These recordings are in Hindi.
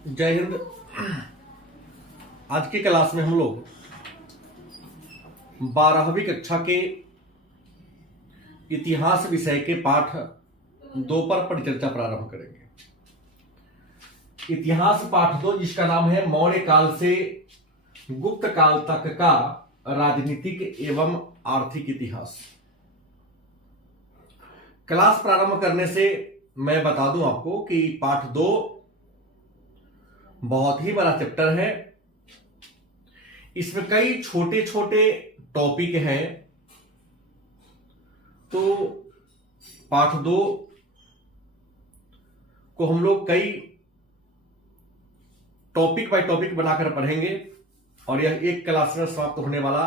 जय हिंद। आज की क्लास में हम लोग 12वीं कक्षा के इतिहास विषय के पाठ 2 पर परिचर्चा प्रारंभ करेंगे। इतिहास पाठ 2 जिसका नाम है मौर्य काल से गुप्त काल तक का राजनीतिक एवं आर्थिक इतिहास। क्लास प्रारंभ करने से मैं बता दूं आपको कि पाठ 2 बहुत ही बड़ा चैप्टर है। इसमें कई छोटे छोटे टॉपिक हैं, तो पाठ 2 को हम लोग कई टॉपिक बाय टॉपिक बनाकर पढ़ेंगे और यह एक क्लास में समाप्त होने वाला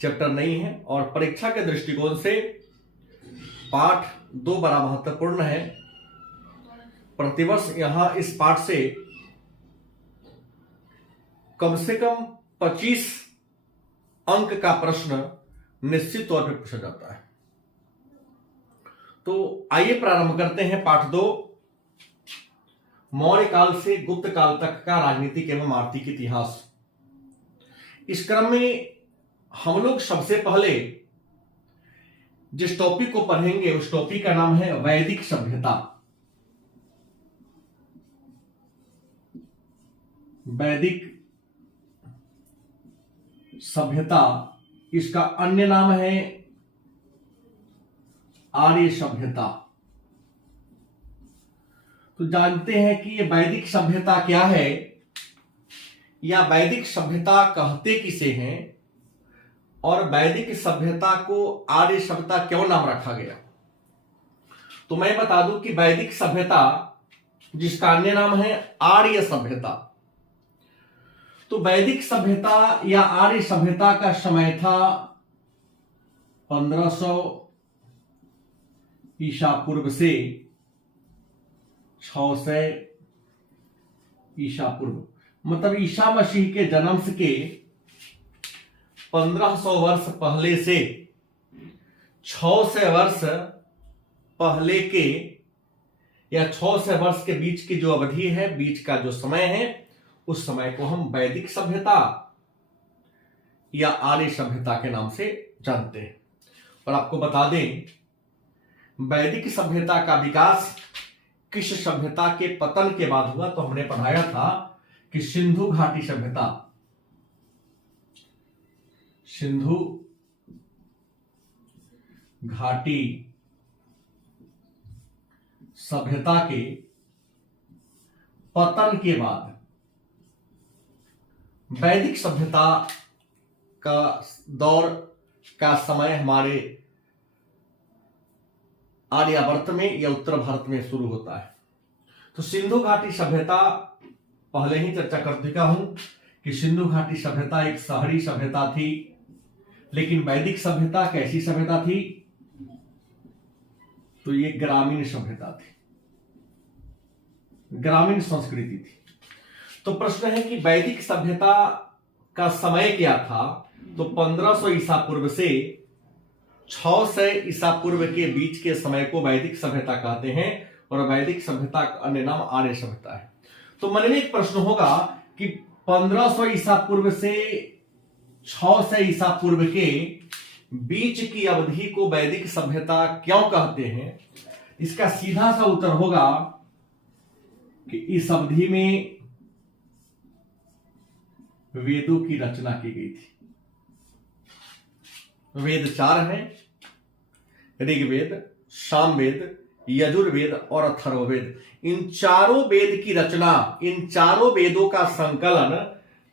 चैप्टर नहीं है। और परीक्षा के दृष्टिकोण से पाठ 2 बड़ा महत्वपूर्ण है। प्रतिवर्ष यहां इस पाठ से कम से कम 25 अंक का प्रश्न निश्चित तौर पर पूछा जाता है। तो आइए प्रारंभ करते हैं पाठ 2 मौर्य काल से गुप्त काल तक का राजनीतिक एवं आर्थिक इतिहास। इस क्रम में हम लोग सबसे पहले जिस टॉपिक को पढ़ेंगे उस टॉपिक का नाम है वैदिक सभ्यता। वैदिक सभ्यता, इसका अन्य नाम है आर्य सभ्यता। तो जानते हैं कि ये वैदिक सभ्यता क्या है या वैदिक सभ्यता कहते किसे हैं और वैदिक सभ्यता को आर्य सभ्यता क्यों नाम रखा गया। तो मैं बता दूं कि वैदिक सभ्यता जिसका अन्य नाम है आर्य सभ्यता, तो वैदिक सभ्यता या आर्य सभ्यता का समय था 1500 ईसा पूर्व से 600 ईसा पूर्व, मतलब ईसा मसीह के जन्म के 1500 वर्ष पहले से 600 वर्ष पहले के या 600 वर्ष के बीच की जो अवधि है, बीच का जो समय है, उस समय को हम वैदिक सभ्यता या आर्य सभ्यता के नाम से जानते हैं। और आपको बता दें, वैदिक सभ्यता का विकास किस सभ्यता के पतन के बाद हुआ। तो हमने पढ़ाया था कि सिंधु घाटी सभ्यता, सिंधु घाटी सभ्यता के पतन के बाद वैदिक सभ्यता का दौर का समय हमारे आर्यावर्त में या उत्तर भारत में शुरू होता है। तो सिंधु घाटी सभ्यता, पहले ही चर्चा कर चुका हूं कि सिंधु घाटी सभ्यता एक शहरी सभ्यता थी, लेकिन वैदिक सभ्यता कैसी सभ्यता थी, तो ये ग्रामीण सभ्यता थी, ग्रामीण संस्कृति थी। तो प्रश्न है कि वैदिक सभ्यता का समय क्या था। तो 1500 ईसा पूर्व से 600 ईसा पूर्व के बीच के समय को वैदिक सभ्यता कहते हैं और वैदिक सभ्यता का अन्य नाम आर्य सभ्यता है। तो मन में एक प्रश्न होगा कि 1500 ईसा पूर्व से 600 ईसा पूर्व के बीच की अवधि को वैदिक सभ्यता क्यों कहते हैं। इसका सीधा सा उत्तर होगा कि इस अवधि में वेदों की रचना की गई थी। वेद 4 हैं, ऋग्वेद, सामवेद, यजुर्वेद और अथर्ववेद। इन चारों वेद की रचना, इन चारों वेदों का संकलन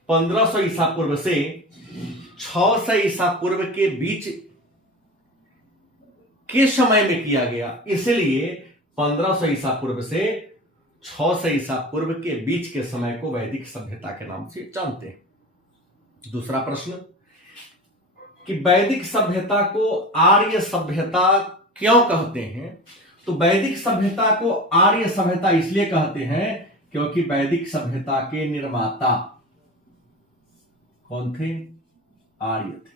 1500 ईसा पूर्व से 600 ईसा पूर्व के बीच के समय में किया गया। इसलिए 1500 ईसा पूर्व से 600 ईसा पूर्व के बीच के समय को वैदिक सभ्यता के नाम से जानते हैं। दूसरा प्रश्न कि वैदिक सभ्यता को आर्य सभ्यता क्यों कहते हैं। तो वैदिक सभ्यता को आर्य सभ्यता इसलिए कहते हैं क्योंकि वैदिक सभ्यता के निर्माता कौन थे, आर्य थे।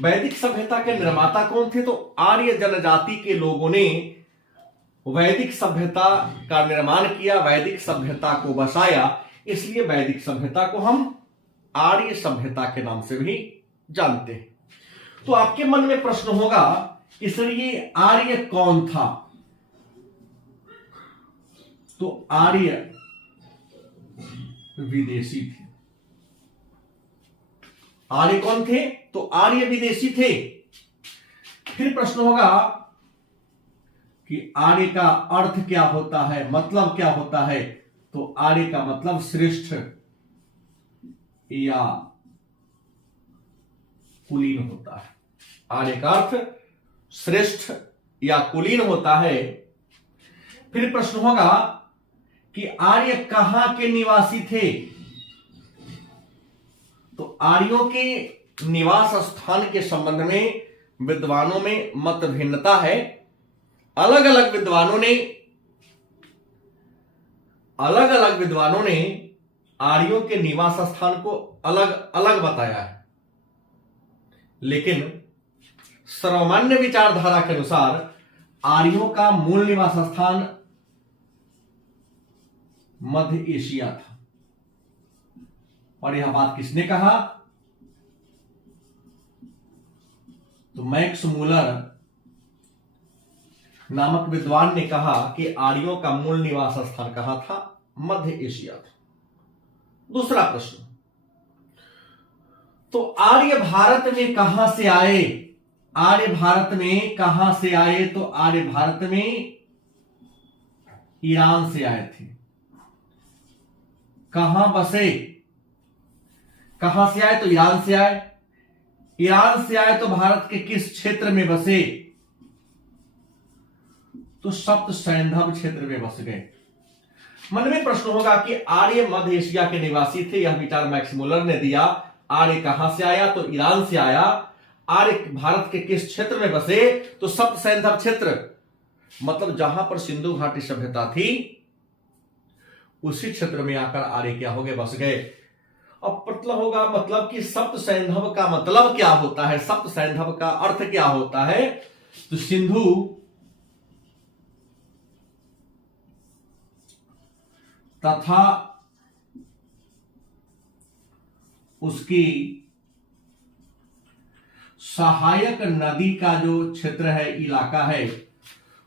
वैदिक सभ्यता के निर्माता कौन थे, तो आर्य जनजाति के लोगों ने वैदिक सभ्यता का निर्माण किया, वैदिक सभ्यता को बसाया, इसलिए वैदिक सभ्यता को हम आर्य सभ्यता के नाम से भी जानते हैं। तो आपके मन में प्रश्न होगा, इसलिए आर्य कौन था? तो आर्य विदेशी थे। आर्य कौन थे? तो आर्य विदेशी थे। फिर प्रश्न होगा कि आर्य का अर्थ क्या होता है, मतलब क्या होता है? तो आर्य का मतलब श्रेष्ठ या कुलीन होता है। आर्य का अर्थ श्रेष्ठ या कुलीन होता है। फिर प्रश्न होगा कि आर्य कहां के निवासी थे? तो आर्यों के निवास स्थान के संबंध में विद्वानों में मत भिन्नता है। अलग अलग विद्वानों ने आर्यों के निवास स्थान को अलग अलग बताया है, लेकिन सर्वमान्य विचारधारा के अनुसार आर्यों का मूल निवास स्थान मध्य एशिया था। और यह बात किसने कहा? तो मैक्स मूलर नामक विद्वान ने कहा कि आर्यों का मूल निवास स्थान कहां था? मध्य एशिया था। दूसरा प्रश्न, तो आर्य भारत में कहां से आए? आर्य भारत में कहां से आए? तो आर्य भारत में ईरान से आए थे। कहां बसे? कहां से आए? तो ईरान से आए। ईरान से आए तो भारत के किस क्षेत्र में बसे? तो सप्त सैंधव क्षेत्र में बस गए। मन में प्रश्न होगा कि आर्य मध्य एशिया के निवासी थे, यह विचार मैक्स मूलर ने दिया। आर्य कहां से आया? तो ईरान से आया। आर्य भारत के किस क्षेत्र में बसे? तो सप्त सैंधव क्षेत्र, मतलब जहां पर सिंधु घाटी सभ्यता थी उसी क्षेत्र में आकर आर्य क्या हो गए? बस गए। अब मतलब होगा, मतलब कि सप्त सैंधव का मतलब क्या होता है? सप्त सैंधव का अर्थ क्या होता है? तो सिंधु तथा उसकी सहायक नदी का जो क्षेत्र है, इलाका है,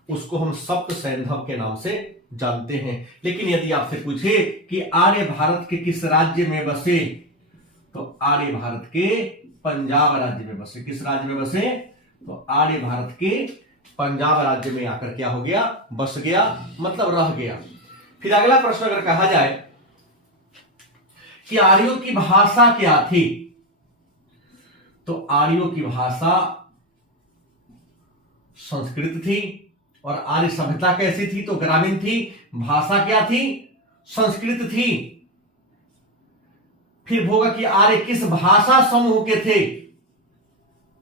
उसको हम सप्त सैंधव के नाम से जानते हैं। लेकिन यदि आपसे पूछे कि आर्य भारत के किस राज्य में बसे? तो आर्य भारत के पंजाब राज्य में बसे। किस राज्य में बसे? तो आर्य भारत के पंजाब राज्य में आकर क्या हो गया? बस गया, मतलब रह गया। फिर अगला प्रश्न अगर कहा जाए कि आर्यों की भाषा क्या थी? तो आर्यों की भाषा संस्कृत थी। और आर्य सभ्यता कैसी थी? तो ग्रामीण थी। भाषा क्या थी? संस्कृत थी। फिर होगा कि आर्य किस भाषा समूह के थे?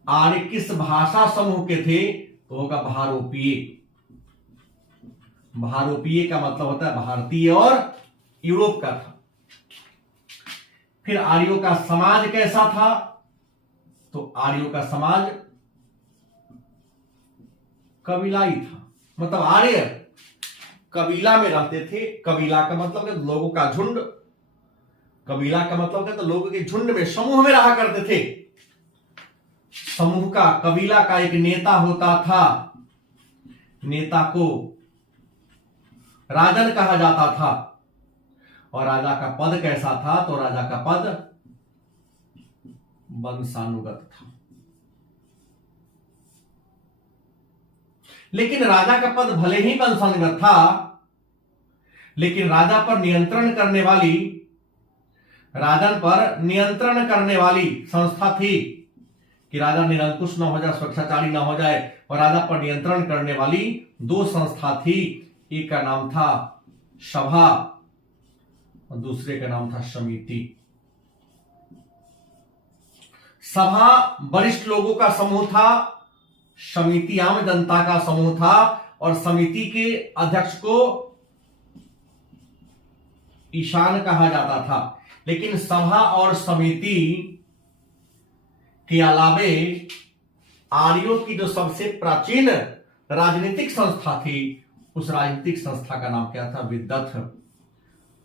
आर्य किस भाषा समूह के थे? तो होगा भारोपीय। भारोपीय का मतलब होता है भारतीय और यूरोप का था। फिर आर्यों का समाज कैसा था? तो आर्यों का समाज कबीलाई था। मतलब आर्य कबीला में रहते थे। कबीला का मतलब है लोगों का झुंड। कबीला का मतलब है तो लोगों के झुंड में, समूह में रहा करते थे। समूह का, कबीला का एक नेता होता था। नेता को राजन कहा जाता था। और राजा का पद कैसा था? तो राजा का पद वंशानुगत था। लेकिन राजा का पद भले ही वंशानुगत था, लेकिन राजा पर नियंत्रण करने वाली, राजन पर नियंत्रण करने वाली संस्था थी कि राजा निरंकुश न हो जाए, स्वेच्छाचारी न हो जाए। और राजा पर नियंत्रण करने वाली दो संस्था थी। एक का नाम था सभा और दूसरे का नाम था समिति। सभा वरिष्ठ लोगों का समूह था, समिति आम जनता का समूह था। और समिति के अध्यक्ष को ईशान कहा जाता था। लेकिन सभा और समिति के अलावे आर्यों की जो सबसे प्राचीन राजनीतिक संस्था थी उस राजनीतिक संस्था का नाम क्या था? विद्वत।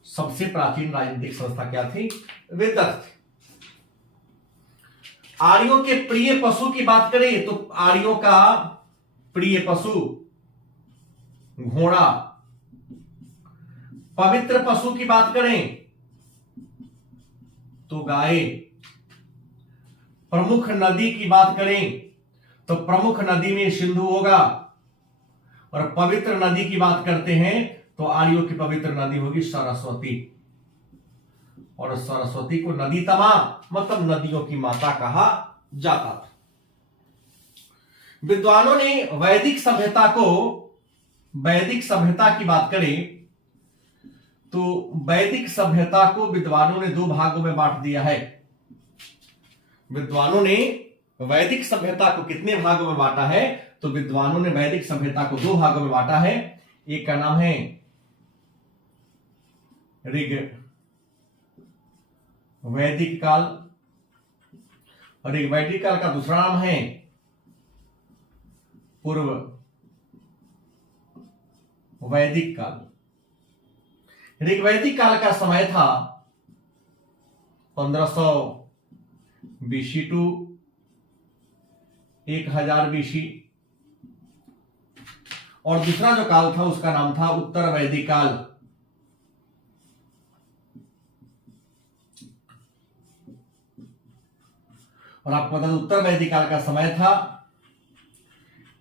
सबसे प्राचीन राजनीतिक संस्था क्या थी? विद्वत थी। आर्यों के प्रिय पशु की बात करें तो आर्यों का प्रिय पशु घोड़ा। पवित्र पशु की बात करें तो गाय। प्रमुख नदी की बात करें तो प्रमुख नदी में सिंधु होगा। और पवित्र नदी की बात करते हैं तो आर्यों की पवित्र नदी होगी सरस्वती। और सरस्वती को नदी तमा मतलब नदियों की माता कहा जाता था। विद्वानों ने वैदिक सभ्यता की बात करें तो वैदिक सभ्यता को विद्वानों ने दो भागों में बांट दिया है। विद्वानों ने वैदिक सभ्यता को कितने भागों में बांटा है? तो विद्वानों ने वैदिक सभ्यता को दो भागों में बांटा है। एक का नाम है ऋग वैदिक काल और एक वैदिक काल का दूसरा नाम है पूर्व वैदिक काल। ऋग्वैदिक काल का समय था 1500 बीसी टू 1000 बीसी। और दूसरा जो काल था उसका नाम था उत्तर वैदिक काल। और आपको बता दें उत्तर वैदिक काल का समय था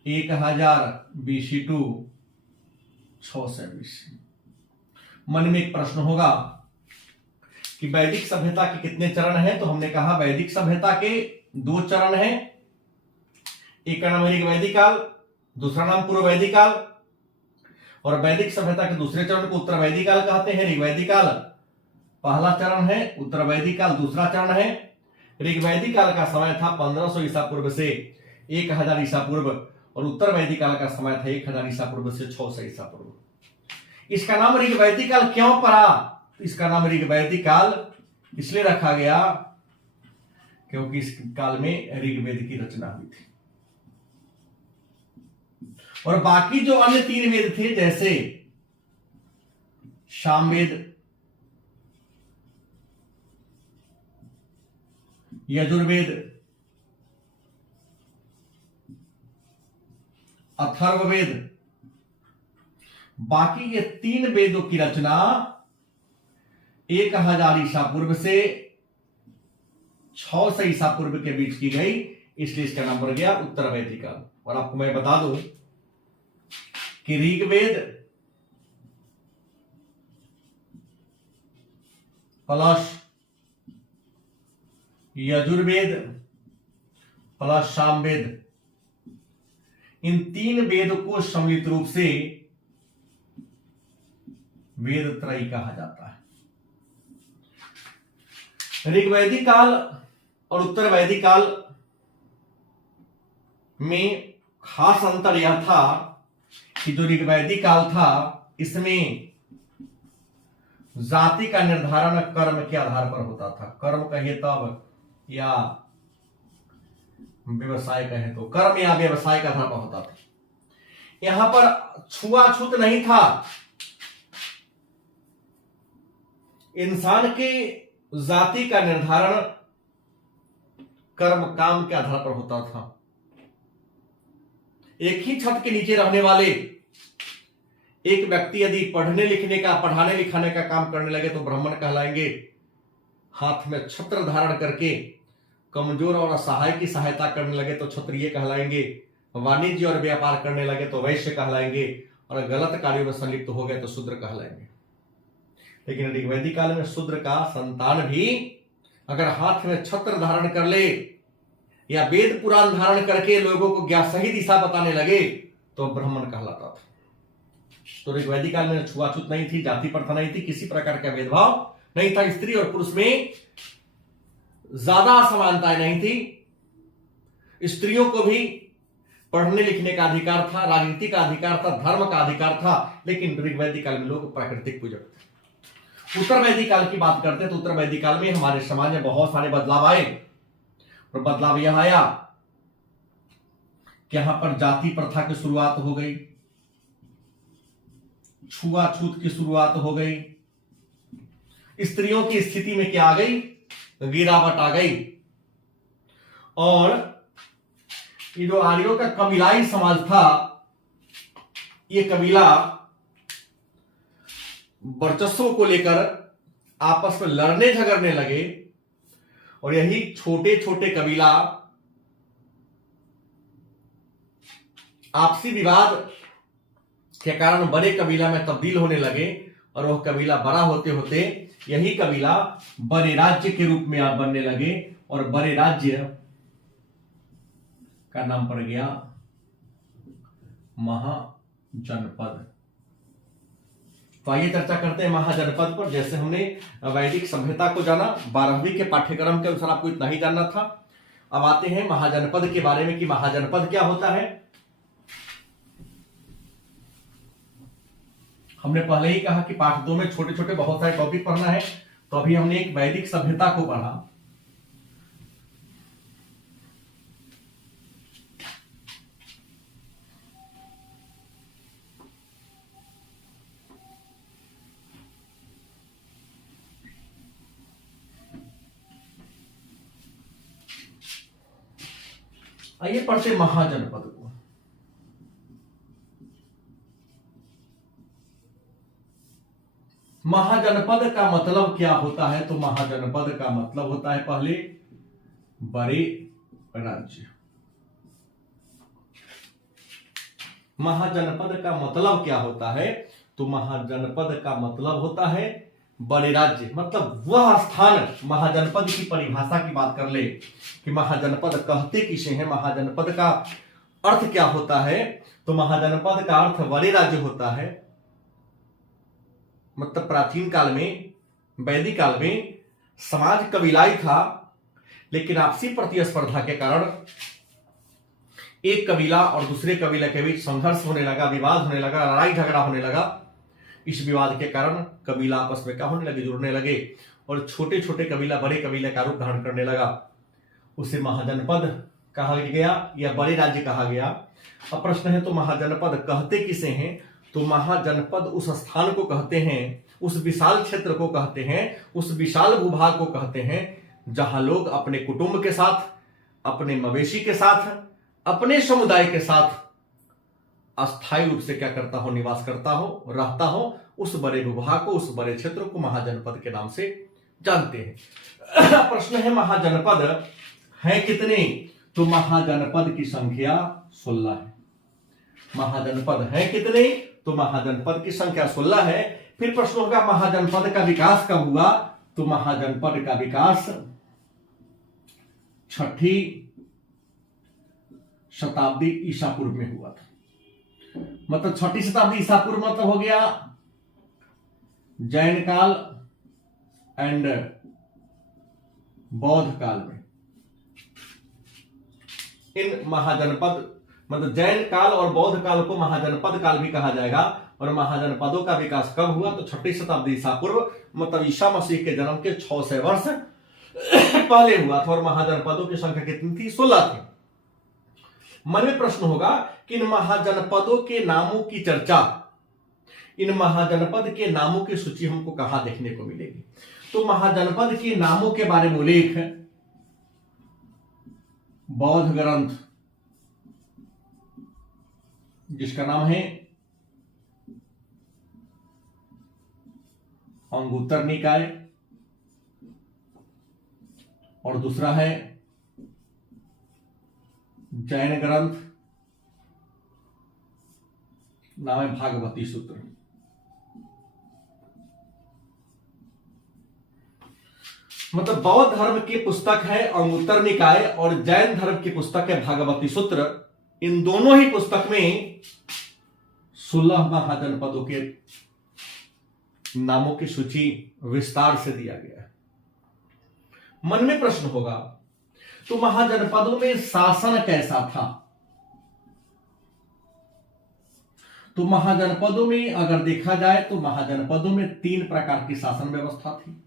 1000 बीसी टू 600 बीसी। मन में एक प्रश्न होगा कि वैदिक सभ्यता के कितने चरण हैं? तो हमने कहा वैदिक सभ्यता के दो चरण हैं। एक का नाम ऋग्वैदिक काल, दूसरा नाम पूर्व वैदिक काल। और वैदिक सभ्यता के दूसरे चरण को उत्तर वैदिक काल कहते हैं। ऋग्वैदिक काल पहला चरण है, उत्तर वैदिक काल दूसरा चरण है। ऋग्वैदिक काल का समय था 1500 ईसा पूर्व से 1000 ईसा पूर्व और उत्तर वैदिक काल का समय था 1000 ईसा पूर्व से 600 ईसा पूर्व। इसका नाम ऋग्वैदिक काल क्यों पड़ा? इसका नाम ऋग्वैदिक काल इसलिए रखा गया क्योंकि इस काल में ऋग्वेद की रचना हुई थी। और बाकी जो अन्य 3 वेद थे जैसे सामवेद, यजुर्वेद, अथर्ववेद, बाकी ये 3 वेदों की रचना 1000 ईसा पूर्व से 600 ईसा पूर्व के बीच की गई, इसलिए इसका नाम पड़ गया उत्तर वैदिक काल। और आपको मैं बता दूं कि ऋग्वेद प्लस यजुर्वेद प्लस सामवेद, इन 3 वेद को सम्मिलित रूप से वेद त्रयी कहा जाता है। ऋग्वैदिक काल और उत्तर वैदिक काल में खास अंतर यह था कि जो ऋग्वैदिक काल था इसमें जाति का निर्धारण कर्म के आधार पर होता था। कर्म कहिए तब या व्यवसाय कहे तो कर्म या व्यवसाय का आधार पर होता था। यहां पर छुआछूत नहीं था। इंसान के जाति का निर्धारण कर्म काम के आधार पर होता था। एक ही छत के नीचे रहने वाले एक व्यक्ति यदि पढ़ने लिखाने का काम करने लगे तो ब्राह्मण कहलाएंगे। हाथ में छत्र धारण करके कमजोर और असहाय की सहायता करने लगे तो क्षत्रिय कहलाएंगे। वाणिज्य और व्यापार करने लगे तो वैश्य कहलाएंगे। और गलत कार्यों में संलिप्त हो गए तो शूद्र कहलाएंगे। लेकिन ऋग्वैदिक काल में शूद्र का संतान भी अगर हाथ में छत्र धारण कर ले या वेद पुराण धारण करके लोगों को सही दिशा बताने लगे तो ब्राह्मण कहलाता था। तो ऋग्वैदिक काल में छुआछूत नहीं थी, जाति प्रथा नहीं थी, किसी प्रकार का भेदभाव नहीं था। स्त्री और पुरुष में ज्यादा असमानताएं नहीं थी। स्त्रियों को भी पढ़ने लिखने का अधिकार था, राजनीति का अधिकार था, धर्म का अधिकार था। लेकिन ऋग्वैदिक काल में लोग प्राकृतिक पूजक थे। उत्तर वैदिक काल की बात करते हैं तो उत्तर वैदिक काल में हमारे समाज में बहुत सारे बदलाव आए। और बदलाव यह आया कि यहां पर जाति प्रथा की शुरुआत हो गई। छुआछूत की शुरुआत हो गई, स्त्रियों की स्थिति में क्या आ गई, गिरावट आ गई। और ये जो आर्यों का कबीलाई समाज था, ये कबीला वर्चस्व को लेकर आपस में लड़ने झगड़ने लगे, और यही छोटे छोटे कबीला आपसी विवाद के कारण बड़े कबीला में तब्दील होने लगे, और वह कबीला बड़ा होते होते यही कबीला बड़े राज्य के रूप में आप बनने लगे, और बड़े राज्य का नाम पड़ गया महाजनपद। तो आइए चर्चा करते हैं महाजनपद पर। जैसे हमने वैदिक सभ्यता को जाना, 12वीं के पाठ्यक्रम के अनुसार आपको इतना ही जानना था। अब आते हैं महाजनपद के बारे में कि महाजनपद क्या होता है। हमने पहले ही कहा कि पाठ 2 में छोटे छोटे बहुत सारे टॉपिक पढ़ना है, तो अभी हमने एक वैदिक सभ्यता को पढ़ा। आइए पढ़ते महाजनपद को। महाजनपद का मतलब क्या होता है? तो महाजनपद का मतलब होता है पहले बड़े राज्य। महाजनपद का मतलब क्या होता है? तो महाजनपद का मतलब होता है बड़े राज्य। मतलब वह स्थान, महाजनपद की परिभाषा की बात कर ले कि महाजनपद कहते किसे हैं, महाजनपद का अर्थ क्या होता है, तो महाजनपद का अर्थ बड़े राज्य होता है। मतलब प्राचीन काल में, वैदिक काल में समाज कबीलाई था, लेकिन आपसी प्रतिस्पर्धा के कारण एक कबीला और दूसरे कबीले के बीच संघर्ष होने लगा, विवाद होने लगा, लड़ाई झगड़ा होने लगा। इस विवाद के कारण कबीला आपस में क्या होने लगे, जुड़ने लगे, और छोटे छोटे कबीला बड़े कबीले का रूप धारण करने लगा। उसे महाजनपद कहा गया या बड़े राज्य कहा गया। अब प्रश्न है, तो महाजनपद कहते किसे हैं? तो महाजनपद उस स्थान को कहते हैं, उस विशाल क्षेत्र को कहते हैं, उस विशाल भूभाग को कहते हैं जहां लोग अपने कुटुंब के साथ, अपने मवेशी के साथ, अपने समुदाय के साथ अस्थायी रूप से क्या करता हो, निवास करता हो, रहता हो। उस बड़े भूभाग को, उस बड़े क्षेत्र को महाजनपद के नाम से जानते हैं। प्रश्न है, महाजनपद है कितने? तो महाजनपद की संख्या 16 है। महाजनपद है कितने? तो महाजनपद की संख्या 16 है। फिर प्रश्न होगा, महाजनपद का विकास कब हुआ? तो महाजनपद का विकास 6ठी शताब्दी ईसा पूर्व में हुआ था। मतलब 6ठी शताब्दी ईसा पूर्व मतलब हो गया जैन काल एंड बौद्ध काल में। इन महाजनपद मतलब जैन काल और बौद्ध काल को महाजनपद काल भी कहा जाएगा। और महाजनपदों का विकास कब हुआ? तो 6ठी शताब्दी ईसा पूर्व, मतलब ईसा मसीह के जन्म के 600 वर्ष पहले हुआ था। और महाजनपदों की संख्या कितनी थी? 16 थी। मन में प्रश्न होगा कि इन महाजनपदों के नामों की चर्चा, इन महाजनपद के नामों की सूची हमको कहां देखने को मिलेगी? तो महाजनपद के नामों के बारे में उल्लेख बौद्ध ग्रंथ, जिसका नाम है अंगुत्तर निकाय, और दूसरा है जैन ग्रंथ, नाम है भागवती सूत्र। मतलब बौद्ध धर्म की पुस्तक है अंगुत्तर निकाय और जैन धर्म की पुस्तक है भागवती सूत्र। इन दोनों ही पुस्तक में 16 महाजनपदों के नामों की सूची विस्तार से दिया गया है। मन में प्रश्न होगा, तो महाजनपदों में शासन कैसा था? तो महाजनपदों में अगर देखा जाए तो महाजनपदों में 3 प्रकार की शासन व्यवस्था थी।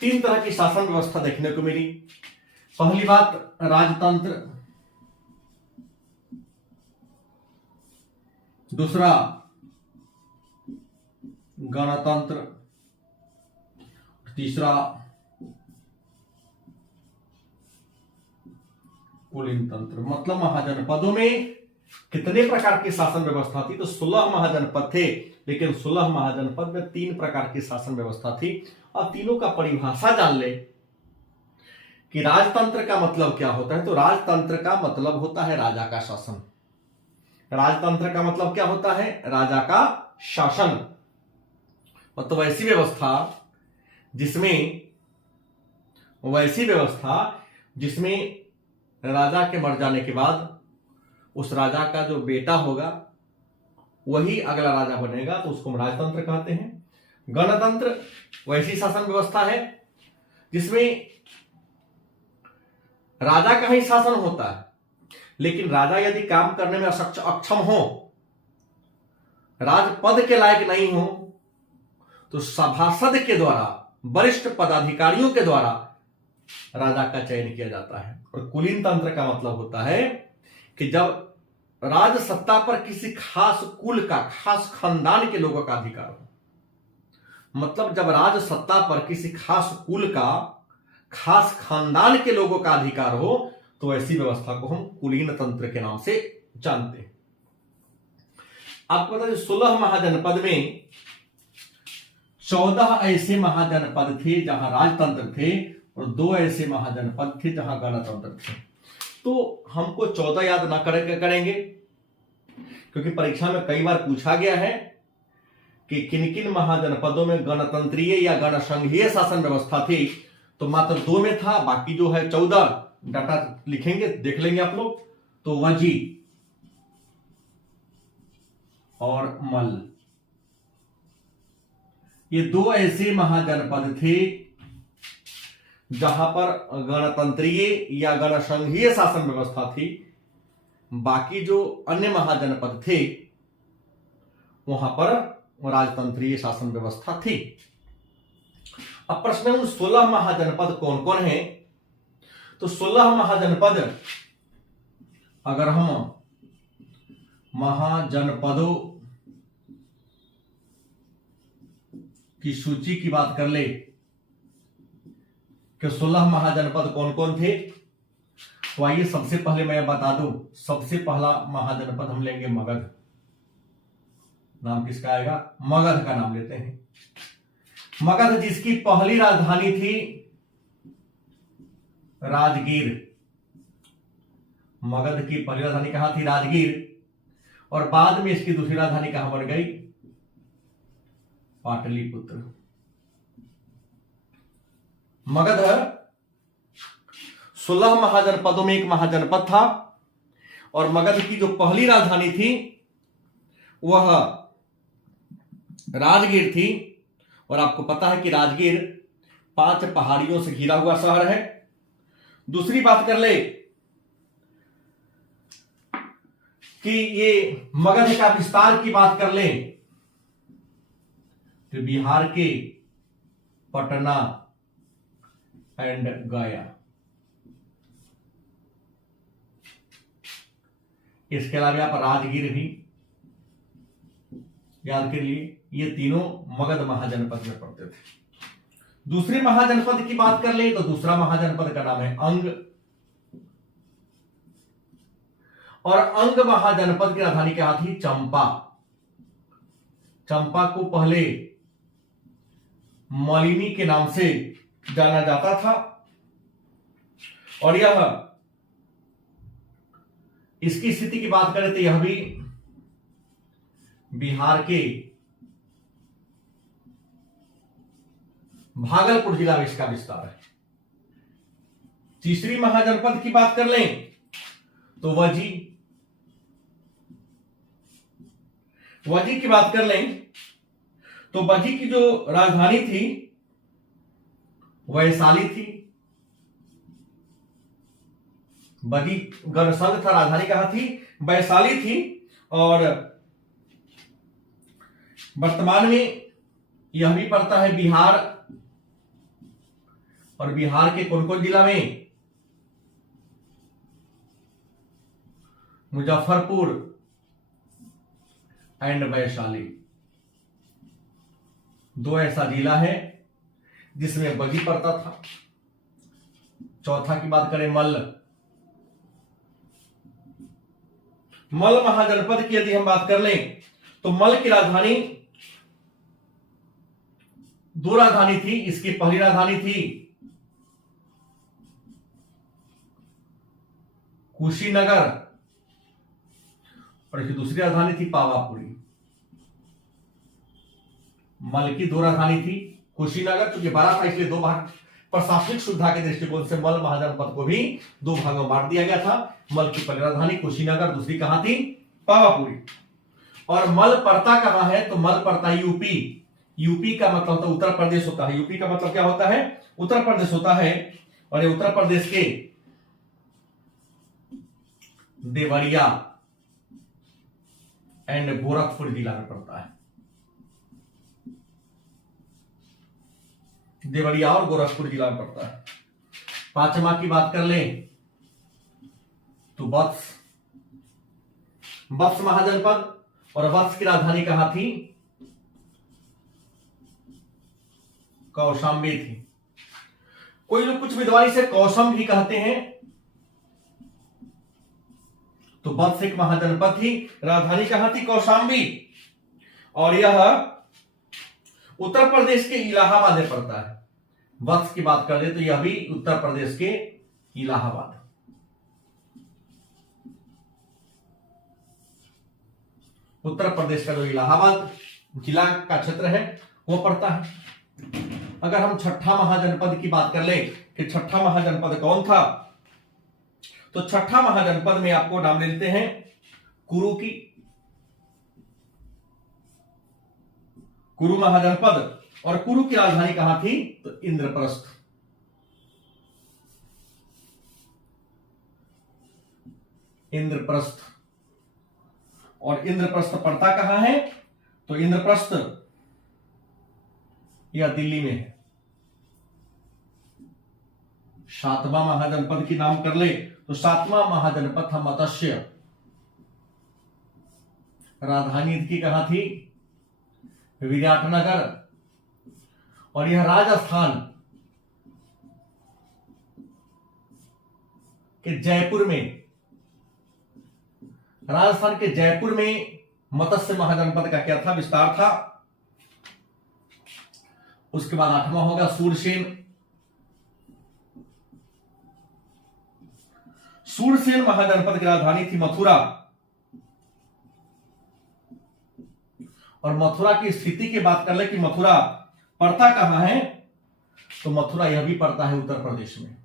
3 तरह की शासन व्यवस्था देखने को मिली। पहली बात, राजतंत्र। दूसरा गणतंत्र, तीसरा कुलीन तंत्र। मतलब महाजनपदों में कितने प्रकार की शासन व्यवस्था थी? तो 16 महाजनपद थे, लेकिन 16 महाजनपद में 3 प्रकार की शासन व्यवस्था थी। अब तीनों का परिभाषा जान ले कि राजतंत्र का मतलब क्या होता है। तो राजतंत्र का मतलब होता है राजा का शासन। राजतंत्र का मतलब क्या होता है? राजा का शासन। मतलब ऐसी व्यवस्था जिसमें राजा के मर जाने के बाद उस राजा का जो बेटा होगा वही अगला राजा बनेगा, तो उसको हम राजतंत्र कहते हैं। गणतंत्र वैसी शासन व्यवस्था है जिसमें राजा का ही शासन होता है, लेकिन राजा यदि काम करने में अक्षम हो, राजपद के लायक नहीं हो, तो सभासद के द्वारा, वरिष्ठ पदाधिकारियों के द्वारा राजा का चयन किया जाता है। और कुलीन तंत्र का मतलब होता है कि जब राज सत्ता पर किसी खास कुल का, खास खानदान के लोगों का अधिकार हो। मतलब जब राज सत्ता पर किसी खास कुल का, खास खानदान के लोगों का अधिकार हो, तो ऐसी व्यवस्था को हम कुलीन तंत्र के नाम से जानते हैं। आपको पता है 16 महाजनपद में 14 ऐसे महाजनपद थे जहां राजतंत्र थे और 2 ऐसे महाजनपद थे जहां गणतंत्र थे। तो हमको 14 याद ना करेंगे क्योंकि परीक्षा में कई बार पूछा गया है कि किन किन महाजनपदों में गणतंत्रीय या गणसंघीय शासन व्यवस्था थी। तो मात्र 2 में था, बाकी जो है 14 डाटा लिखेंगे, देख लेंगे आप लोग। तो वजी और मल्ल, ये 2 ऐसे महाजनपद थे जहां पर गणतंत्रीय या गणसंघीय शासन व्यवस्था थी। बाकी जो अन्य महाजनपद थे वहां पर राजतंत्रीय शासन व्यवस्था थी। अब प्रश्न है उन 16 महाजनपद कौन कौन है? तो 16 महाजनपद, अगर हम महाजनपदों की सूची की बात कर ले कि 16 महाजनपद कौन कौन थे, तो आइए सबसे पहले मैं बता दूं। सबसे पहला महाजनपद हम लेंगे मगध। नाम किसका आएगा? मगध का नाम लेते हैं। मगध जिसकी पहली राजधानी थी राजगीर। मगध की पहली राजधानी कहां थी? राजगीर। और बाद में इसकी दूसरी राजधानी कहां बन गई? पाटलिपुत्र। मगध 16 महाजनपदों में एक महाजनपद था और मगध की जो पहली राजधानी थी वह राजगीर थी। और आपको पता है कि राजगीर 5 पहाड़ियों से घिरा हुआ शहर है। दूसरी बात कर ले कि ये मगध का विस्तार की बात कर ले तो बिहार के पटना एंड गया, इसके अलावा यहां पर राजगीर भी याद कर लिए। ये तीनों मगध महाजनपद में पड़ते थे। दूसरे महाजनपद की बात कर ले तो दूसरा महाजनपद का नाम है अंग। और अंग महाजनपद की राजधानी क्या थी? चंपा। चंपा को पहले मलिनी के नाम से जाना जाता था और यह, इसकी स्थिति की बात करें तो यह भी बिहार के भागलपुर जिला में इसका विस्तार है। तीसरी महाजनपद की बात कर लें तो वजी की बात कर लें तो वजी की जो राजधानी थी वैशाली थी। वजी गणसंघ था, राजधानी कहां थी? वैशाली थी। और वर्तमान में यह भी पड़ता है बिहार। और बिहार के कौन कौन जिला में? मुजफ्फरपुर, एंड वैशाली। दो ऐसा जिला है जिसमें बगी पड़ता था। चौथा की बात करें मल्ल। मल्ल महाजनपद की यदि हम बात कर लें तो मल्ल की राजधानी, दो राजधानी थी। इसकी पहली राजधानी थी कुशीनगर और इसकी दूसरी राजधानी थी पावापुरी। मल्ल की दो राजधानी थी, कुशीनगर चूंकि बड़ा था इसलिए दो भाग, प्रशासनिक सुविधा के दृष्टिकोण से मल्ल महाजनपद को भी दो भागों में बांट दिया गया था। मल्ल की पहली राजधानी कुशीनगर, दूसरी कहां थी? पावापुरी। और मल्ल पड़ता कहां है? तो मल्ल पड़ता यूपी। यूपी का मतलब तो उत्तर प्रदेश होता है। यूपी का मतलब क्या होता है? उत्तर प्रदेश होता है। और ये उत्तर प्रदेश के देवरिया एंड गोरखपुर जिला में पड़ता है। देवरिया और गोरखपुर जिला में पड़ता है। पांचवा की बात कर लें तो वत्स। वत्स महाजनपद, और वत्स की राजधानी कहां थी? कौशाम्बी थी। कोई लोग कुछ विद्वान इसे कौशम भी कहते हैं। तो वत्स एक महाजनपद थी, राजधानी कहां थी? कौशाम्बी। और यह उत्तर प्रदेश के इलाहाबाद में पड़ता है। वत्स की बात कर ले तो यह भी उत्तर प्रदेश के इलाहाबाद। उत्तर प्रदेश का जो इलाहाबाद जिला का क्षेत्र है वो पड़ता है। अगर हम छठा महाजनपद की बात कर ले कि छठा महाजनपद कौन था, तो छठा महाजनपद में आपको नाम ले लेते हैं कुरु की। कुरु महाजनपद, और कुरु की राजधानी कहां थी? तो इंद्रप्रस्थ। इंद्रप्रस्थ। और इंद्रप्रस्थ पड़ता कहां है? तो इंद्रप्रस्थ यह दिल्ली में है। सातवां महाजनपद की नाम कर ले तो सातवां महाजनपद था मत्स्य। राजधानी की कहां थी? विराटनगर। और यह राजस्थान के जयपुर में, राजस्थान के जयपुर में मत्स्य महाजनपद का क्या था? विस्तार था। उसके बाद आठवां होगा सूरसेन। सूरसेन महाजनपद की राजधानी थी मथुरा। और मथुरा की स्थिति की बात कर ले कि मथुरा पड़ता कहां है? तो मथुरा यह भी पड़ता है उत्तर प्रदेश में।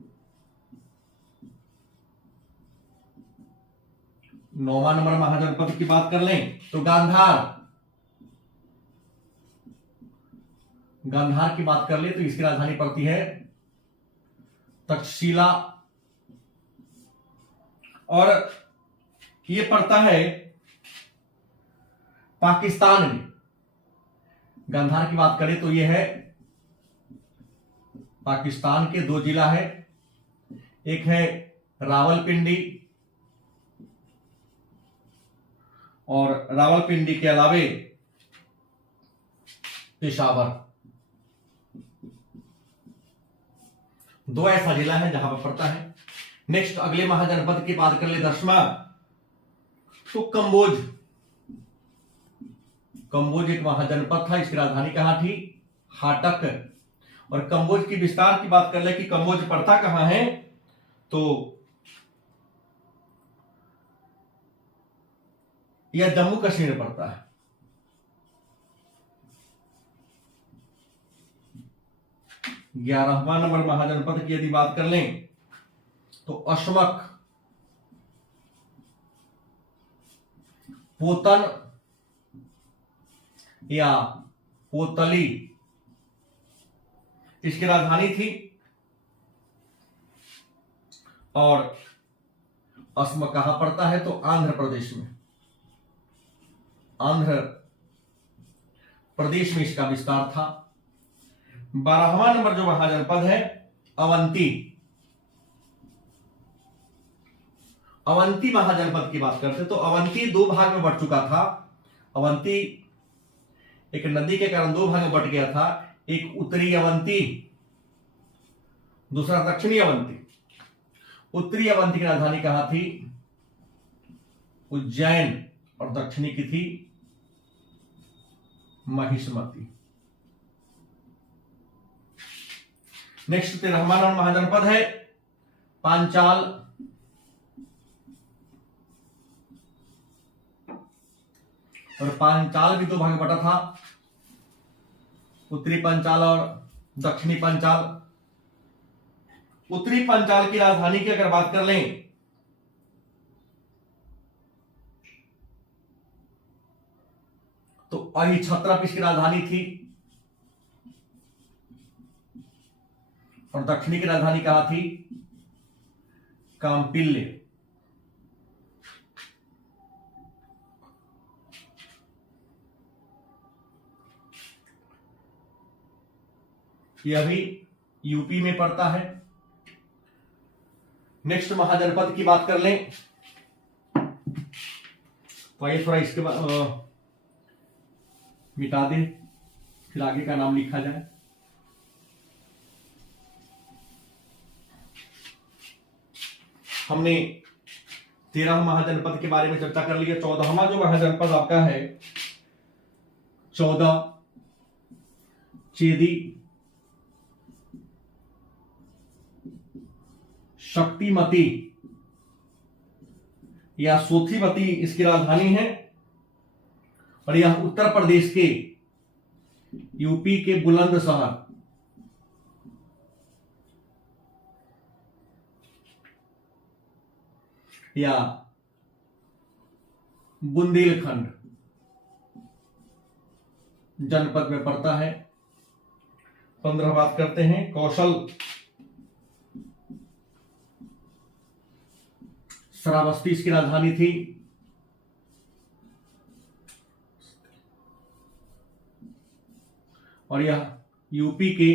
नौवां नंबर महाजनपद की बात कर लें तो गांधार। गांधार की बात कर ले तो इसकी राजधानी पड़ती है तक्षशिला। और यह पड़ता है पाकिस्तान में। गांधार की बात करें तो यह है पाकिस्तान के दो जिला है, एक है रावलपिंडी और रावलपिंडी के अलावे पेशावर। दो ऐसा जिला है जहां पर पड़ता है। नेक्स्ट अगले महाजनपद की बात कर ले 10वां, तो कंबोज। कंबोज एक महाजनपद था, इसकी राजधानी कहां थी? हाटक। और कंबोज की विस्तार की बात कर ले कि कंबोज पड़ता कहां है? तो यह जम्मू कश्मीर में पड़ता है। ग्यारहवां नंबर महाजनपद की यदि बात कर लें तो अशमक, पोतन या पोतली इसकी राजधानी थी। और अशमक कहां पड़ता है? तो आंध्र प्रदेश में। आंध्र प्रदेश में इसका विस्तार था। 12वां नंबर जो महाजनपद है अवंती। अवंती महाजनपद की बात करते तो अवंती दो भाग में बढ़ चुका था। अवंती एक नदी के कारण दो भाग में बट गया था, एक उत्तरी अवंती, दूसरा दक्षिणी अवंती। उत्तरी अवंती की राजधानी कहां थी? उज्जैन, और दक्षिणी की थी महिष्मती। नेक्स्ट 13वां नंबर महाजनपद है पांचाल। और पांचाल भी दो भाग में बटा था, उत्तरी पांचाल और दक्षिणी पांचाल। उत्तरी पांचाल की राजधानी की अगर बात कर लें तो अहिछत्रप इसकी राजधानी थी, और दक्षिणी की राजधानी कहां थी? कांपिल्य। यह भी यूपी में पड़ता है। नेक्स्ट महाजनपद की बात कर लें तो आइए थोड़ा इसके बाद मिटा दें, फिर आगे का नाम लिखा जाए। हमने 13 महाजनपद के बारे में चर्चा कर लिया। 14वां जो महाजनपद आपका है 14 चेदी, शक्तिमती या सोथीमती इसकी राजधानी है, और यह उत्तर प्रदेश के यूपी के बुलंदशहर या बुंदेलखंड जनपद में पड़ता है। 15 बात करते हैं कौशल। श्रावस्ती इसकी राजधानी थी, और यह यूपी के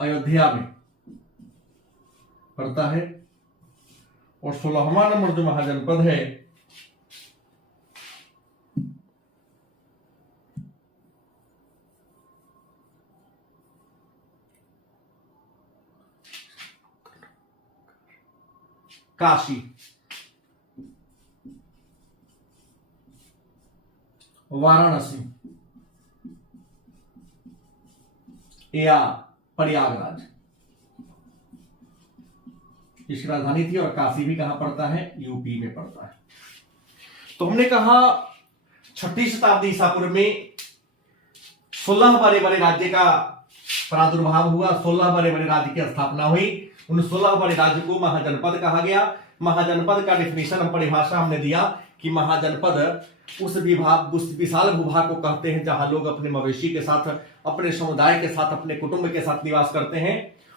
अयोध्या में पड़ता है। और 16वां नंबर जो महाजनपद है काशी, वाराणसी या प्रयागराज इसकी राजधानी थी, और काशी भी कहां पड़ता है? यूपी में पड़ता है। तो हमने कहा 6वीं शताब्दी ईसा पूर्व में 16 बड़े बड़े राज्य का प्रादुर्भाव हुआ, 16 बड़े बड़े राज्य की स्थापना हुई। उन 16 बड़े राज्य को महाजनपद कहा गया। महाजनपद का डिफिनेशन, परिभाषा हमने दिया कि महाजनपद उस विशाल भूभाग को कहते हैं जहां लोग अपने मवेशी के साथ, अपने समुदाय के साथ, अपने कुटुंब के साथ निवास करते हैं।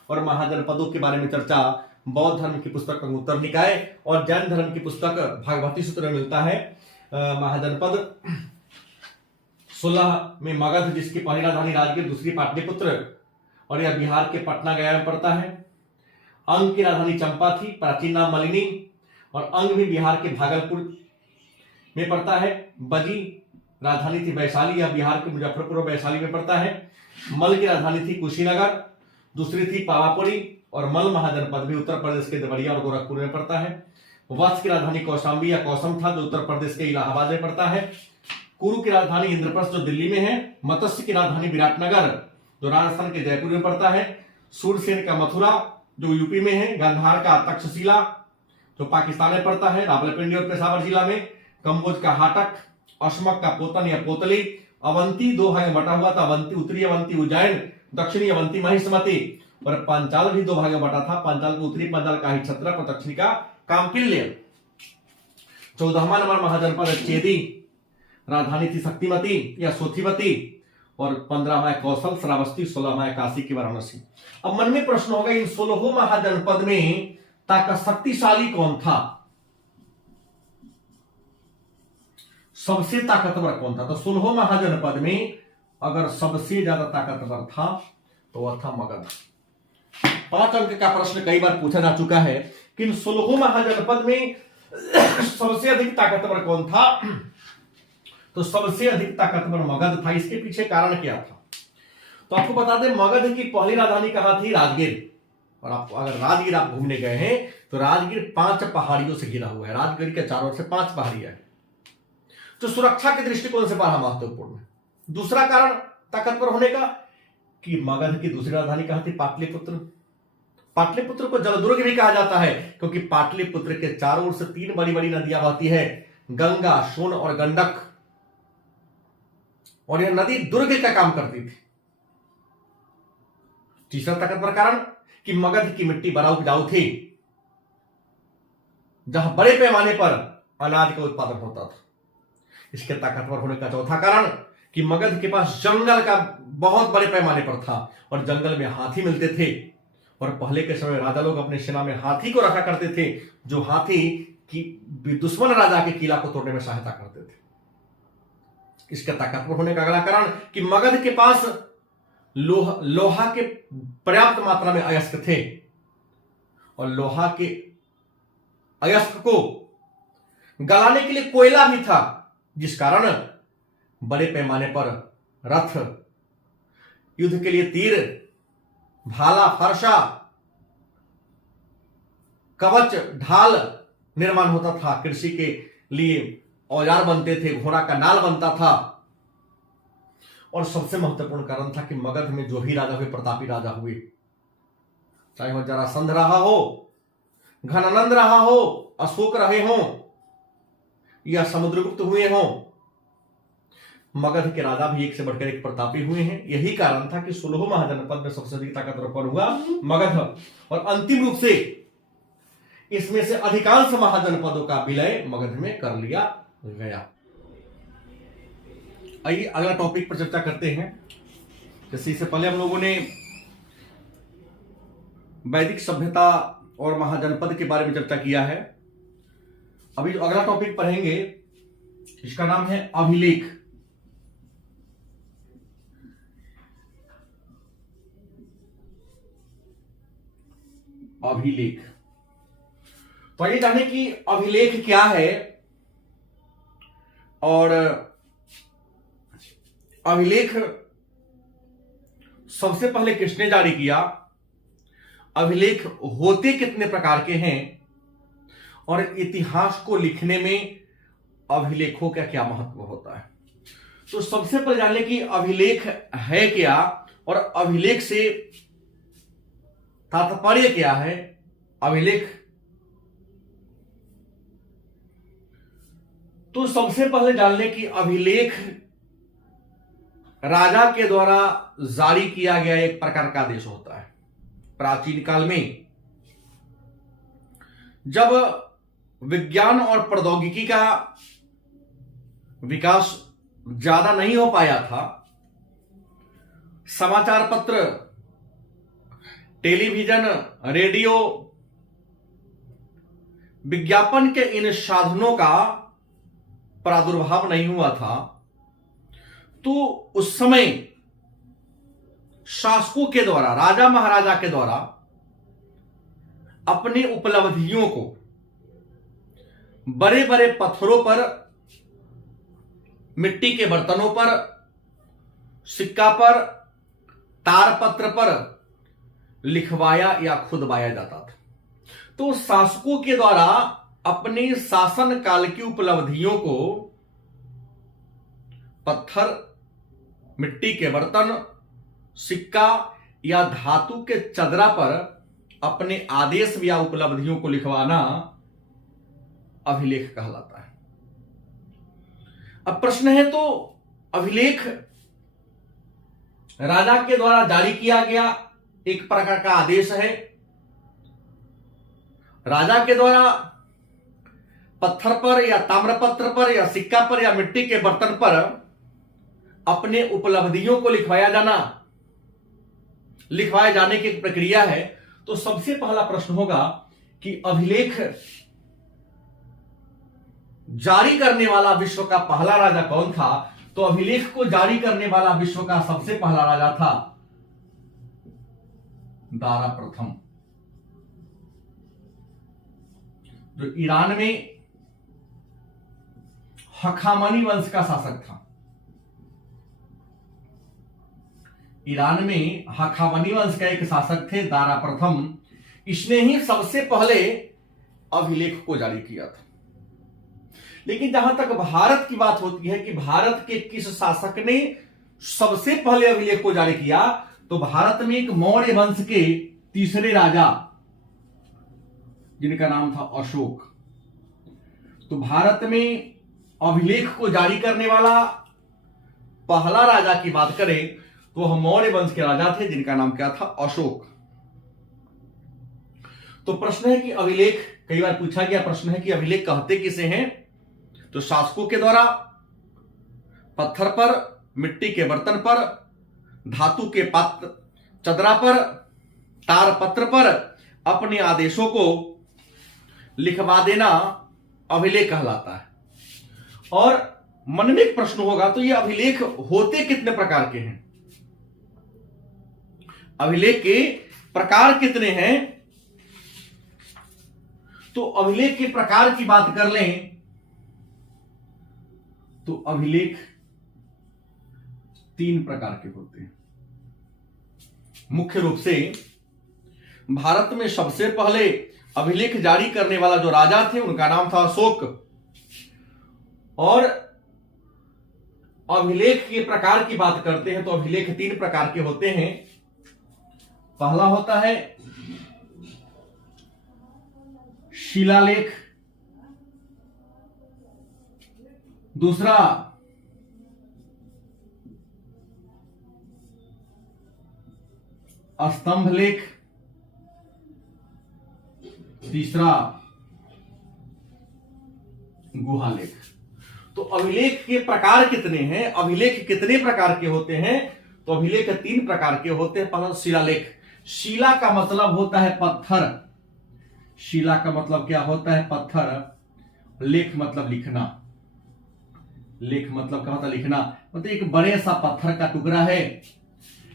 और महाजनपदों के बारे में चर्चा बौद्ध धर्म की पुस्तक अंगुत्तर निकाय और जैन धर्म की पुस्तक भागवती सूत्र में मिलता है। महाजनपद 16 में मगध जिसकी पहली राजधानी राजगीर, दूसरी पाटलिपुत्र, और यह बिहार के पटना गया में पड़ता है। अंग की राजधानी चंपा थी, प्राचीन नाम मलिनी, और अंग भी बिहार के भागलपुर में पड़ता है। बजी राजधानी थी वैशाली, या बिहार के मुजफ्फरपुर और वैशाली में पड़ता है। मल की राजधानी थी कुशीनगर, दूसरी थी पावापुरी, और मल महाजनपद भी उत्तर प्रदेश के देवरिया और गोरखपुर में पड़ता है। वत्स की राजधानी कौशाम्बी या कौसम था जो उत्तर प्रदेश के इलाहाबाद में पड़ता है। कुरु की राजधानी इंद्रप्रस्थ जो दिल्ली में है। मत्स्य की राजधानी विराटनगर जो राजस्थान के जयपुर में पड़ता है। सूरसेन का मथुरा जो यूपी में है। गांधार का तक्षशिला जो पाकिस्तान में पड़ता है, रावलपिंडी और पेशावर जिला में। कंबोज का हाटक, अशमक का पोतन या पोतली। अवंती दो भाग में बटा हुआ था, अवंती उत्तरी अवंती उज्जैन, दक्षिणी अवंती महिष्मती। और पांचाल भी दो भाग में बटा था, पांचाल को उत्तरी पांचाल का अहिछत्रप और दक्षिणी का कांपिल्य। 14वां नंबर महाजनपद चेदी, राजधानी थी शक्तिमती या सोथीमती। और 15वां कौशल श्रावस्ती, 16वां काशी की वाराणसी। अब मन में प्रश्न होगा इन 16 महाजनपद में ताकत शक्तिशाली कौन था, सबसे ताकतवर कौन था? तो 16 महाजनपद में अगर सबसे ज्यादा ताकतवर था तो वह था मगध। 5 अंक का प्रश्न कई बार पूछा जा चुका है कि इन 16 महाजनपद में सबसे अधिक ताकतवर कौन था? तो सबसे अधिक ताकतवर मगध था। इसके पीछे कारण क्या था? तो आपको बता दें, मगध की पहली राजधानी कहां थी? राजगीर। और आप अगर राजगीर आप घूमने गए हैं तो राजगीर 5 पहाड़ियों से घिरा हुआ है। राजगीर के चारों ओर से 5 पहाड़ियां है, जो सुरक्षा के दृष्टिकोण से बड़ा महत्वपूर्ण है। दूसरा कारण ताकतवर होने का कि मगध की दूसरी राजधानी कहां थी? पाटलिपुत्र। पाटलिपुत्र को जलदुर्ग भी कहा जाता है, क्योंकि पाटलिपुत्र के चारों ओर से 3 बड़ी बड़ी नदियां बहती है, गंगा, सोन और गंडक। और यह नदी दुर्ग का काम करती थी। तीसरा ताकतवर कारण कि मगध की मिट्टी बड़ा उपजाऊ थी, जहां बड़े पैमाने पर अनाज का उत्पादन होता था। इसके ताकतवर होने का चौथा कारण कि मगध के पास जंगल का बहुत बड़े पैमाने पर था, और जंगल में हाथी मिलते थे। और पहले के समय राजा लोग अपने सेना में हाथी को रखा करते थे, जो हाथी की दुश्मन राजा के किला को तोड़ने में सहायता करते थे। इसके ताकतवर होने का अगला कारण कि मगध के पास लोहा के पर्याप्त मात्रा में अयस्क थे, और लोहा के अयस्क को गलाने के लिए कोयला भी था, जिस कारण बड़े पैमाने पर रथ, युद्ध के लिए तीर, भाला, फरसा, कवच, ढाल निर्माण होता था। कृषि के लिए औजार बनते थे, घोड़ा का नाल बनता था। और सबसे महत्वपूर्ण कारण था कि मगध में जो भी राजा हुए, प्रतापी राजा हुए, चाहे वह जरासंध रहा हो, घनानंद रहा हो, अशोक रहे हों, या समुद्रगुप्त हुए हों, मगध के राजा भी एक से बढ़कर एक प्रतापी हुए हैं। यही कारण था कि 16 महाजनपद में सबसे अधिक ताकतवर कौन हुआ? मगध। और अंतिम रूप से इसमें से अधिकांश महाजनपदों का विलय मगध में कर लिया गया। आइए अगला टॉपिक पर चर्चा करते हैं। जैसे इससे पहले हम लोगों ने वैदिक सभ्यता और महाजनपद के बारे में चर्चा किया है। अभी जो अगला टॉपिक पढ़ेंगे, इसका नाम है अभिलेख। अभिलेख। तो आइए जाने कि अभिलेख क्या है, और अभिलेख सबसे पहले किसने जारी किया, अभिलेख होते कितने प्रकार के हैं, और इतिहास को लिखने में अभिलेखों का क्या महत्व होता है। तो सबसे पहले जान लें कि अभिलेख है क्या, और अभिलेख से तात्पर्य क्या है। अभिलेख, तो सबसे पहले जान लें कि अभिलेख राजा के द्वारा जारी किया गया एक प्रकार का आदेश होता है। प्राचीन काल में जब विज्ञान और प्रौद्योगिकी का विकास ज्यादा नहीं हो पाया था, समाचार पत्र, टेलीविजन, रेडियो, विज्ञापन के इन साधनों का प्रादुर्भाव नहीं हुआ था, तो उस समय शासकों के द्वारा, राजा महाराजा के द्वारा अपनी उपलब्धियों को बड़े बड़े पत्थरों पर, मिट्टी के बर्तनों पर, सिक्का पर, तारपत्र पर लिखवाया या खुदवाया जाता था। तो शासकों के द्वारा अपने शासन काल की उपलब्धियों को पत्थर, मिट्टी के बर्तन, सिक्का या धातु के चदरा पर अपने आदेश या उपलब्धियों को लिखवाना अभिलेख कहलाता है। अब प्रश्न है, तो अभिलेख राजा के द्वारा जारी किया गया एक प्रकार का आदेश है। राजा के द्वारा पत्थर पर या ताम्रपत्र पर या सिक्का पर या मिट्टी के बर्तन पर अपने उपलब्धियों को लिखवाया जाने की एक प्रक्रिया है। तो सबसे पहला प्रश्न होगा कि अभिलेख जारी करने वाला विश्व का पहला राजा कौन था। तो अभिलेख को जारी करने वाला विश्व का सबसे पहला राजा था दारा प्रथम, जो ईरान में हखामनी वंश का शासक था। ईरान में हखामनी वंश का एक शासक थे, दारा प्रथम। इसने ही सबसे पहले अभिलेख को जारी किया था। लेकिन जहां तक भारत की बात होती है कि भारत के किस शासक ने सबसे पहले अभिलेख को जारी किया, तो भारत में एक मौर्य वंश के तीसरे राजा जिनका नाम था अशोक। तो भारत में अभिलेख को जारी करने वाला पहला राजा की बात करें तो वह मौर्य वंश के राजा थे जिनका नाम क्या था, अशोक। तो प्रश्न है कि अभिलेख, कई बार पूछा गया प्रश्न है कि अभिलेख कहते किसे हैं, तो शासकों के द्वारा पत्थर पर, मिट्टी के बर्तन पर, धातु के पात्र चदरा पर, तार पत्र पर अपने आदेशों को लिखवा देना अभिलेख कहलाता है। और मन में एक प्रश्न होगा, तो ये अभिलेख होते कितने प्रकार के हैं? अभिलेख के प्रकार कितने हैं? तो अभिलेख के प्रकार की बात कर लें तो अभिलेख 3 प्रकार के होते हैं। मुख्य रूप से भारत में सबसे पहले अभिलेख जारी करने वाला जो राजा थे उनका नाम था अशोक। और अभिलेख के प्रकार की बात करते हैं तो अभिलेख 3 प्रकार के होते हैं। पहला होता है शिलालेख, दूसरा स्तंभ लेख, तीसरा गुहा लेख। तो अभिलेख के प्रकार कितने हैं, अभिलेख कितने प्रकार के होते हैं? तो अभिलेख 3 प्रकार के होते हैं। पहला शिलालेख। शिला का मतलब होता है पत्थर, शिला का मतलब क्या होता है, पत्थर। लेख मतलब लिखना, लेख मतलब क्या होता है, लिखना। मतलब एक बड़े सा पत्थर का टुकड़ा है,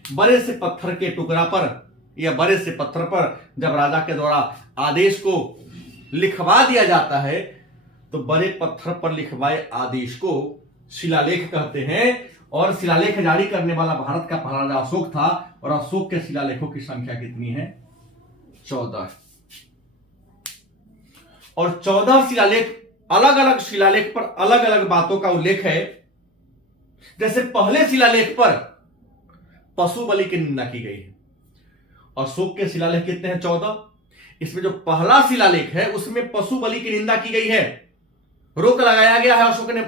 बड़े से पत्थर के टुकड़ा पर या बड़े से पत्थर पर जब राजा के द्वारा आदेश को लिखवा दिया जाता है तो बड़े पत्थर पर लिखवाए आदेश को शिलालेख कहते हैं। और शिलालेख जारी करने वाला भारत का पहला राजा अशोक था। और अशोक के शिलालेखों की संख्या कितनी है, 14। और 14 शिलालेख, अलग अलग शिलालेख पर अलग अलग बातों का उल्लेख है। जैसे पहले शिलालेख पर पशु बलि की निंदा की गई है। अशोक के शिलालेख कितने हैं, 14। इसमें जो पहला शिलालेख है उसमें पशु बलि की निंदा की गई है, रोक लगाया गया है अशोक ने।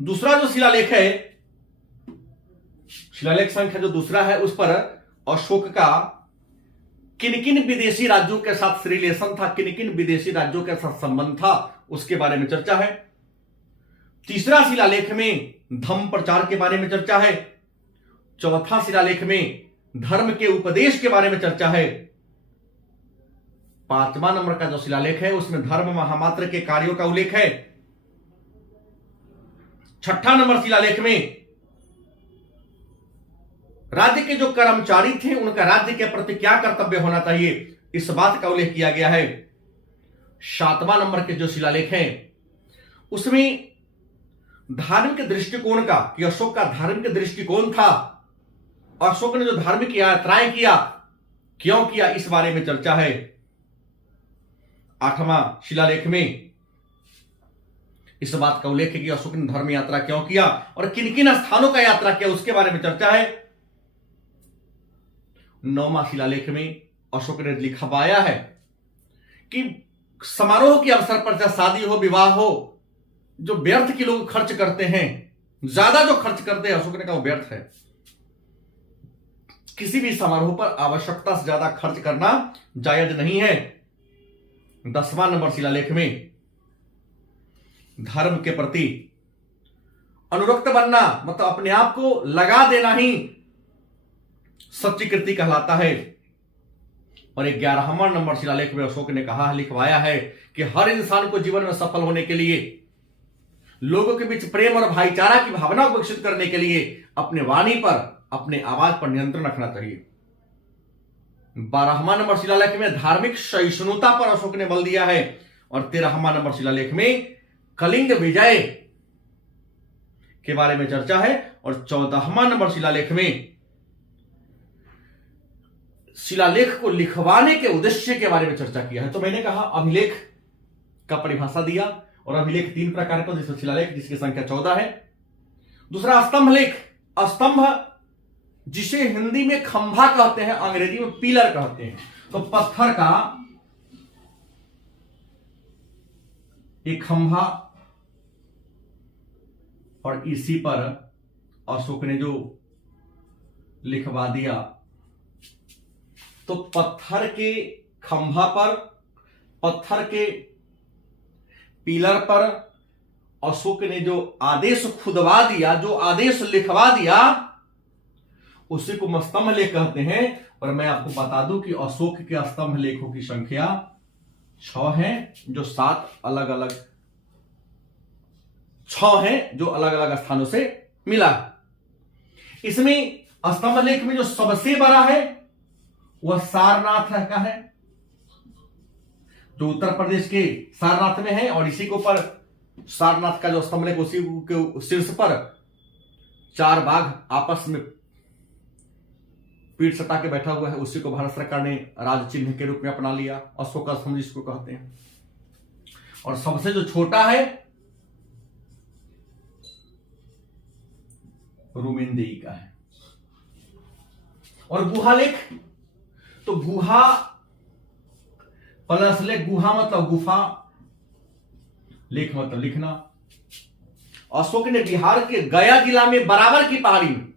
दूसरा जो शिलालेख है, शिलालेख संख्या जो दूसरा है, उस पर अशोक का किन किन विदेशी राज्यों के साथ रिलेशन था, किन किन विदेशी राज्यों के साथ संबंध था, उसके बारे में चर्चा है। तीसरा शिलालेख में धम्म प्रचार के बारे में चर्चा है। चौथा शिलालेख में धर्म के उपदेश के बारे में चर्चा है। 5वां नंबर का जो शिलालेख है उसमें धर्म महामात्र के कार्यों का उल्लेख है। 6ठा नंबर शिलालेख में राज्य के जो कर्मचारी थे उनका राज्य के प्रति क्या कर्तव्य होना चाहिए, इस बात का उल्लेख किया गया है। 7वां नंबर के जो शिलालेख हैं उसमें धार्मिक दृष्टिकोण का, कि अशोक का धार्मिक दृष्टिकोण था, अशोक ने जो धार्मिक यात्राएं किया, क्यों किया, इस बारे में चर्चा है। 8वां शिलालेख में इस बात का उल्लेख है कि अशोक ने धर्म यात्रा क्यों किया और किन किन स्थानों का यात्रा किया, उसके बारे में चर्चा है। 9वां शिलालेख में अशोक ने लिखवाया है कि समारोह के अवसर पर, चाहे शादी हो, विवाह हो, जो व्यर्थ के लोग खर्च करते हैं, ज्यादा जो खर्च करते हैं, अशोक ने कहा वो व्यर्थ है। किसी भी समारोह पर आवश्यकता से ज्यादा खर्च करना जायज नहीं है। 10वां नंबर शिलालेख में धर्म के प्रति अनुरक्त बनना, मतलब अपने आप को लगा देना ही सच्ची कृति कहलाता है। और 11वां नंबर शिलालेख में अशोक ने कहा, लिखवाया है कि हर इंसान को जीवन में सफल होने के लिए, लोगों के बीच प्रेम और भाईचारा की भावना को विकसित करने के लिए अपने वाणी पर, अपने आवाज पर नियंत्रण रखना चाहिए। 12वां नंबर शिलालेख में धार्मिक सहिष्णुता पर अशोक ने बल दिया है। और 13वां नंबर शिलालेख में कलिंग विजय के बारे में चर्चा है। और 14वां नंबर शिलालेख में शिलालेख को लिखवाने के उद्देश्य के बारे में चर्चा किया है। तो मैंने कहा अभिलेख का परिभाषा दिया, और अभिलेख 3 प्रकार का, जिसमें शिलालेख जिसकी संख्या 14 है। दूसरा स्तंभ लेख, स्तंभ जिसे हिंदी में खंभा कहते हैं, अंग्रेजी में पिलर कहते हैं। तो पत्थर का एक खंभा, और इसी पर अशोक ने जो लिखवा दिया। तो पत्थर के खंभा पर, पत्थर के पिलर पर अशोक ने जो आदेश खुदवा दिया, जो आदेश लिखवा दिया, उसी को स्तंभ लेख कहते हैं। और मैं आपको बता दूं कि अशोक के स्तंभ लेखों की संख्या 6 है, जो 7 अलग अलग 6 है जो अलग अलग स्थानों से मिला। इसमें स्तंभ लेख में जो सबसे बड़ा है वह सारनाथ का है, जो उत्तर प्रदेश के सारनाथ में है। और इसी के ऊपर सारनाथ का जो स्तंभ लेख, उसी के शीर्ष पर 4 बाघ आपस में पीठ सटा के बैठा हुआ है। उसी को भारत सरकार ने राज चिन्ह के रूप में अपना लिया, अशोक का स्तंभ जिसको कहते हैं। और सबसे जो छोटा है रूमेंदेई का है। और गुहा लेख, तो गुहा प्लस लेख, गुहा मतलब गुफा, लेख मतलब लिखना। अशोक ने बिहार के गया जिला में बराबर की पहाड़ी में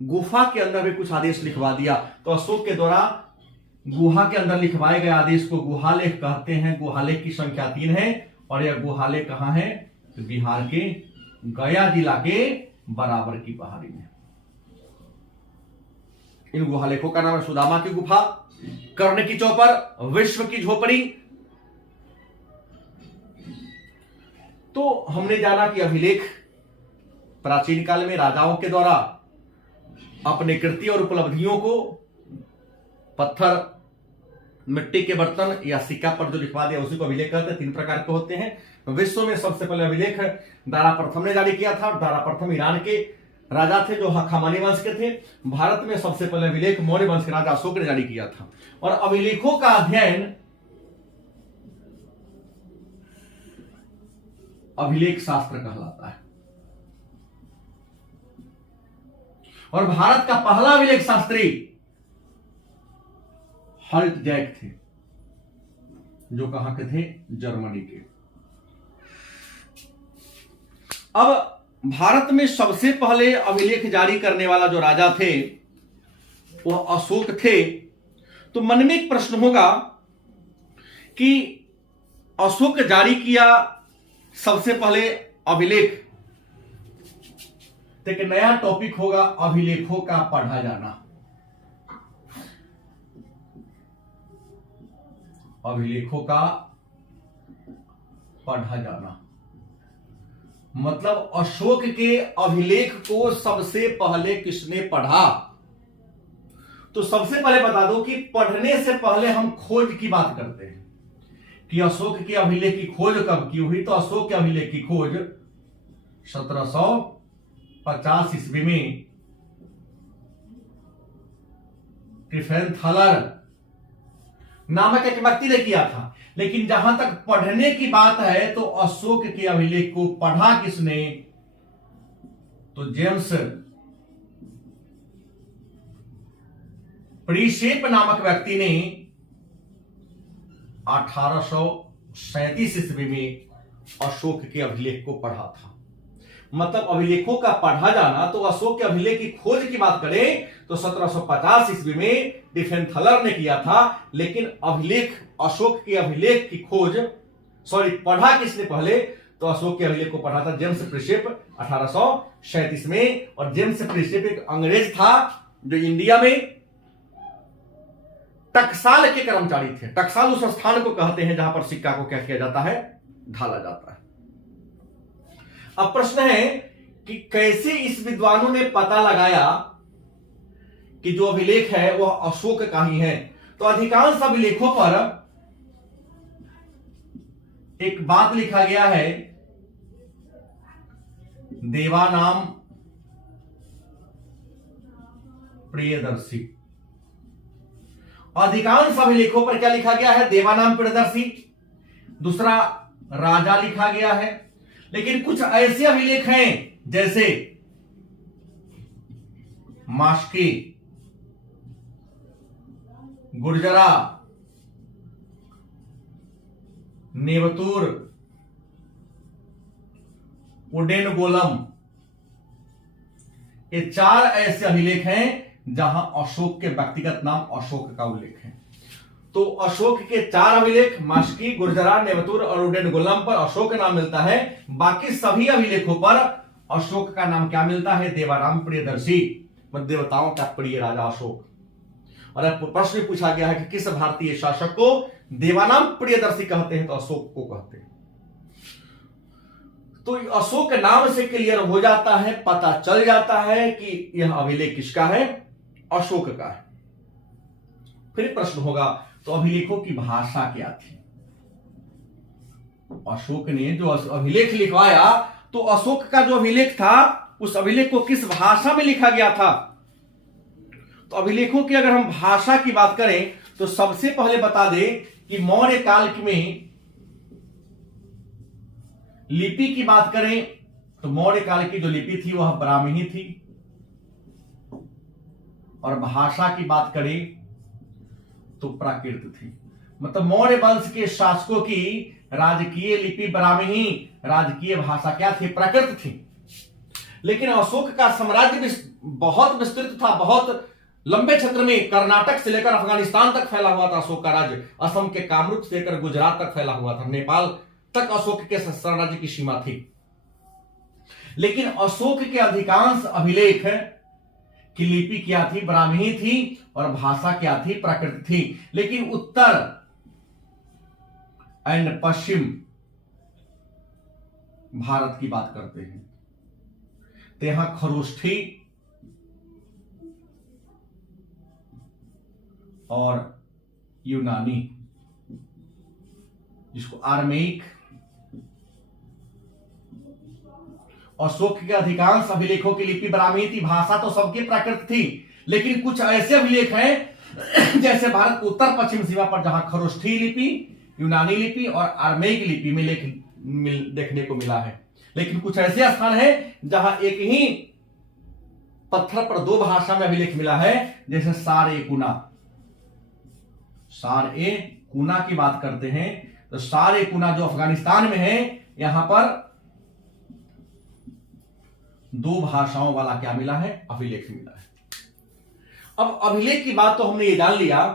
गुफा के अंदर भी कुछ आदेश लिखवा दिया। तो अशोक के द्वारा गुहा के अंदर लिखवाए गए आदेश को गुहालेख कहते हैं। गुहालेख की संख्या 3 है, और यह गुहालेख कहां है? तो बिहार के गया जिला के बराबर की पहाड़ी में। इन गुहालेखों का नाम है सुदामा की गुफा, कर्ण की चौपर, विश्व की झोपड़ी। तो हमने जाना कि अभिलेख प्राचीन काल में राजाओं के द्वारा अपने कृति और उपलब्धियों को पत्थर, मिट्टी के बर्तन या सिक्का पर जो लिखवा दिया उसी को अभिलेख कहते हैं। 3 प्रकार के होते हैं। विश्व में सबसे पहले अभिलेख दारा प्रथम ने जारी किया था। दारा प्रथम ईरान के राजा थे जो हखामनी वंश के थे। भारत में सबसे पहले अभिलेख मौर्य वंश के राजा अशोक ने जारी किया था। और अभिलेखों का अध्ययन अभिलेख शास्त्र कहलाता है। और भारत का पहला अभिलेख शास्त्री हल्ट जैक थे, जो कहां के थे? जर्मनी के। अब भारत में सबसे पहले अभिलेख जारी करने वाला जो राजा थे वह अशोक थे। तो मन में एक प्रश्न होगा कि अशोक जारी किया सबसे पहले अभिलेख, तो एक नया टॉपिक होगा अभिलेखों का पढ़ा जाना। अभिलेखों का पढ़ा जाना मतलब अशोक के अभिलेख को सबसे पहले किसने पढ़ा? तो सबसे पहले बता दो कि पढ़ने से पहले हम खोज की बात करते हैं कि अशोक के अभिलेख की खोज कब की हुई। तो अशोक के अभिलेख की खोज 1750 ईस्वी में ट्रिफेनथलर नामक एक व्यक्ति ने किया था। लेकिन जहां तक पढ़ने की बात है तो अशोक के अभिलेख को पढ़ा किसने? तो जेम्स प्रीशेप नामक व्यक्ति ने 1837 ईस्वी में अशोक के अभिलेख को पढ़ा था। मतलब अभिलेखों का पढ़ा जाना। तो अशोक के अभिलेख की खोज की बात करें तो 1750 ईस्वी में ट्रिफेनथलर ने किया था। लेकिन अभिलेख, अशोक के अभिलेख की खोज पढ़ा किसने पहले? तो अशोक के अभिलेख को पढ़ा था जेम्स प्रीशेप 1837 में। और जेम्स प्रीशेप एक अंग्रेज था जो इंडिया में टकसाल के कर्मचारी थे। टकसाल उस स्थान को कहते हैं जहां पर सिक्का को क्या किया जाता है? ढाला जाता है। अब प्रश्न है कि कैसे इस विद्वानों ने पता लगाया कि जो अभिलेख है वह अशोक का ही है। तो अधिकांश अभिलेखों पर एक बात लिखा गया है, देवानाम प्रियदर्शी। अधिकांश अभिलेखों पर क्या लिखा गया है? देवानाम प्रियदर्शी। दूसरा राजा लिखा गया है। लेकिन कुछ ऐसे अभिलेख हैं जैसे मास्की, गुर्जरा, नेवतुर, उडेन गोलम, ये 4 ऐसे अभिलेख हैं जहां अशोक के व्यक्तिगत नाम अशोक का उल्लेख है। तो अशोक के 4 अभिलेख मास्की, गुर्जरा, नेवतुर और उडेन गोलम पर अशोक का नाम मिलता है। बाकी सभी अभिलेखों पर अशोक का नाम क्या मिलता है? देवाराम प्रियदर्शी, देवताओं का प्रिय राजा अशोक। और अब प्रश्न पूछा गया है कि किस भारतीय शासक को देवानाम प्रियदर्शी कहते हैं? तो अशोक को कहते हैं। तो अशोक नाम से क्लियर हो जाता है, पता चल जाता है कि यह अभिलेख किसका है? अशोक का है। फिर प्रश्न होगा तो अभिलेखों की भाषा क्या थी? अशोक ने जो अभिलेख लिखवाया, तो अशोक का जो अभिलेख था उस अभिलेख को किस भाषा में लिखा गया था? तो अभिलेखों की अगर हम भाषा की बात करें तो सबसे पहले बता दें कि मौर्य काल में लिपि की बात करें तो मौर्य काल की जो लिपि थी वह ब्राह्मी थी। और भाषा की बात करें तो प्राकृत थी। मतलब मौर्य वंश के शासकों की राजकीय लिपि ब्राह्मी, राजकीय भाषा क्या थी? प्राकृत थी। लेकिन अशोक का साम्राज्य बहुत विस्तृत था, बहुत लंबे क्षेत्र में, कर्नाटक से लेकर अफगानिस्तान तक फैला हुआ था अशोक का राज्य। असम के कामरूप से लेकर गुजरात तक फैला हुआ था, नेपाल तक अशोक के साम्राज्य की सीमा थी। लेकिन अशोक के अधिकांश अभिलेख की लिपि क्या थी? ब्राह्मी थी। और भाषा क्या थी? प्राकृत थी। लेकिन उत्तर एंड पश्चिम भारत की बात करते हैं तो यहां खरोष्ठी और यूनानी, जिसको आर्मेइक, अशोक के अधिकांश अभिलेखों की लिपि ब्राह्मी थी, भाषा तो सबकी प्राकृत थी। लेकिन कुछ ऐसे अभिलेख हैं जैसे भारत के उत्तर पश्चिम सीमा पर जहां खरोष्ठी लिपि, यूनानी लिपि और आर्मेइक लिपि में देखने को मिला है। लेकिन कुछ ऐसे स्थान हैं जहां एक ही पत्थर पर 2 भाषा में अभिलेख मिला है, जैसे सार-ए-कुना। सार-ए-कुना की बात करते हैं तो सार-ए-कुना जो अफगानिस्तान में है, यहां पर 2 भाषाओं वाला क्या मिला है? अभिलेख मिला है। अब अभिलेख की बात तो हमने ये जान लिया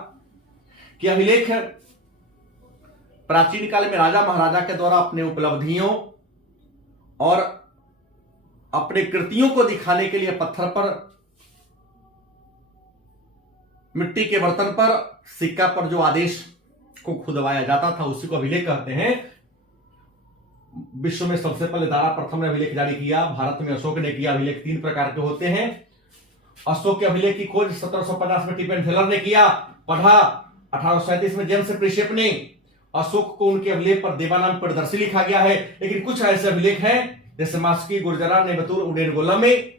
कि अभिलेख प्राचीन काल में राजा महाराजा के द्वारा अपने उपलब्धियों और अपने कृतियों को दिखाने के लिए पत्थर पर, मिट्टी के बर्तन पर, सिक्का पर जो आदेश को खुदवाया जाता था उसी को अभिलेख कहते हैं। विश्व में सबसे पहले दारा प्रथम ने अभिलेख जारी किया, भारत में अशोक ने किया। अभिलेख 3 प्रकार के होते हैं। अशोक के अभिलेख की खोज 1750 में टिपेन फेलर ने किया, पढ़ा। 1837 में जेम्स प्रिशेप ने अशोक को उनके अभिलेख पर देवानाम प्रियदर्शी लिखा गया है। लेकिन कुछ ऐसे अभिलेख हैं जैसे मास्की, गुर्जरा, नेवतुर, उडेन गोलम में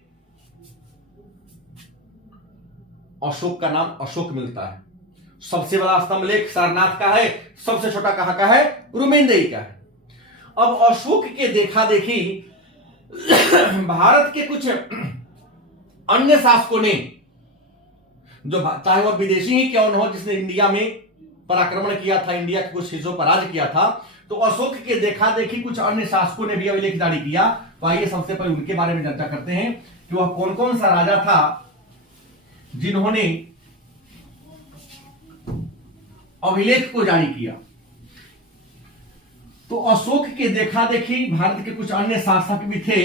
अशोक का नाम अशोक मिलता है। सबसे बड़ा स्तंभ लेख सारनाथ का है, सबसे छोटा कहां का है? रुमेंदेई का है। अब अशोक के देखा देखी भारत के कुछ अन्य शासकों ने, जो चाहे वह विदेशी ही क्यों न हो, जिसने इंडिया में पर आक्रमण किया था, इंडिया के कुछ हिस्सों पर राज किया था, तो अशोक के देखा देखी कुछ अन्य शासकों ने भी अभिलेख जारी किया। तो आइए सबसे पहले उनके बारे में चर्चा करते हैं कि वह कौन कौन सा राजा था जिन्होंने अभिलेख को जारी किया। तो अशोक के देखा देखी भारत के कुछ अन्य शासक भी थे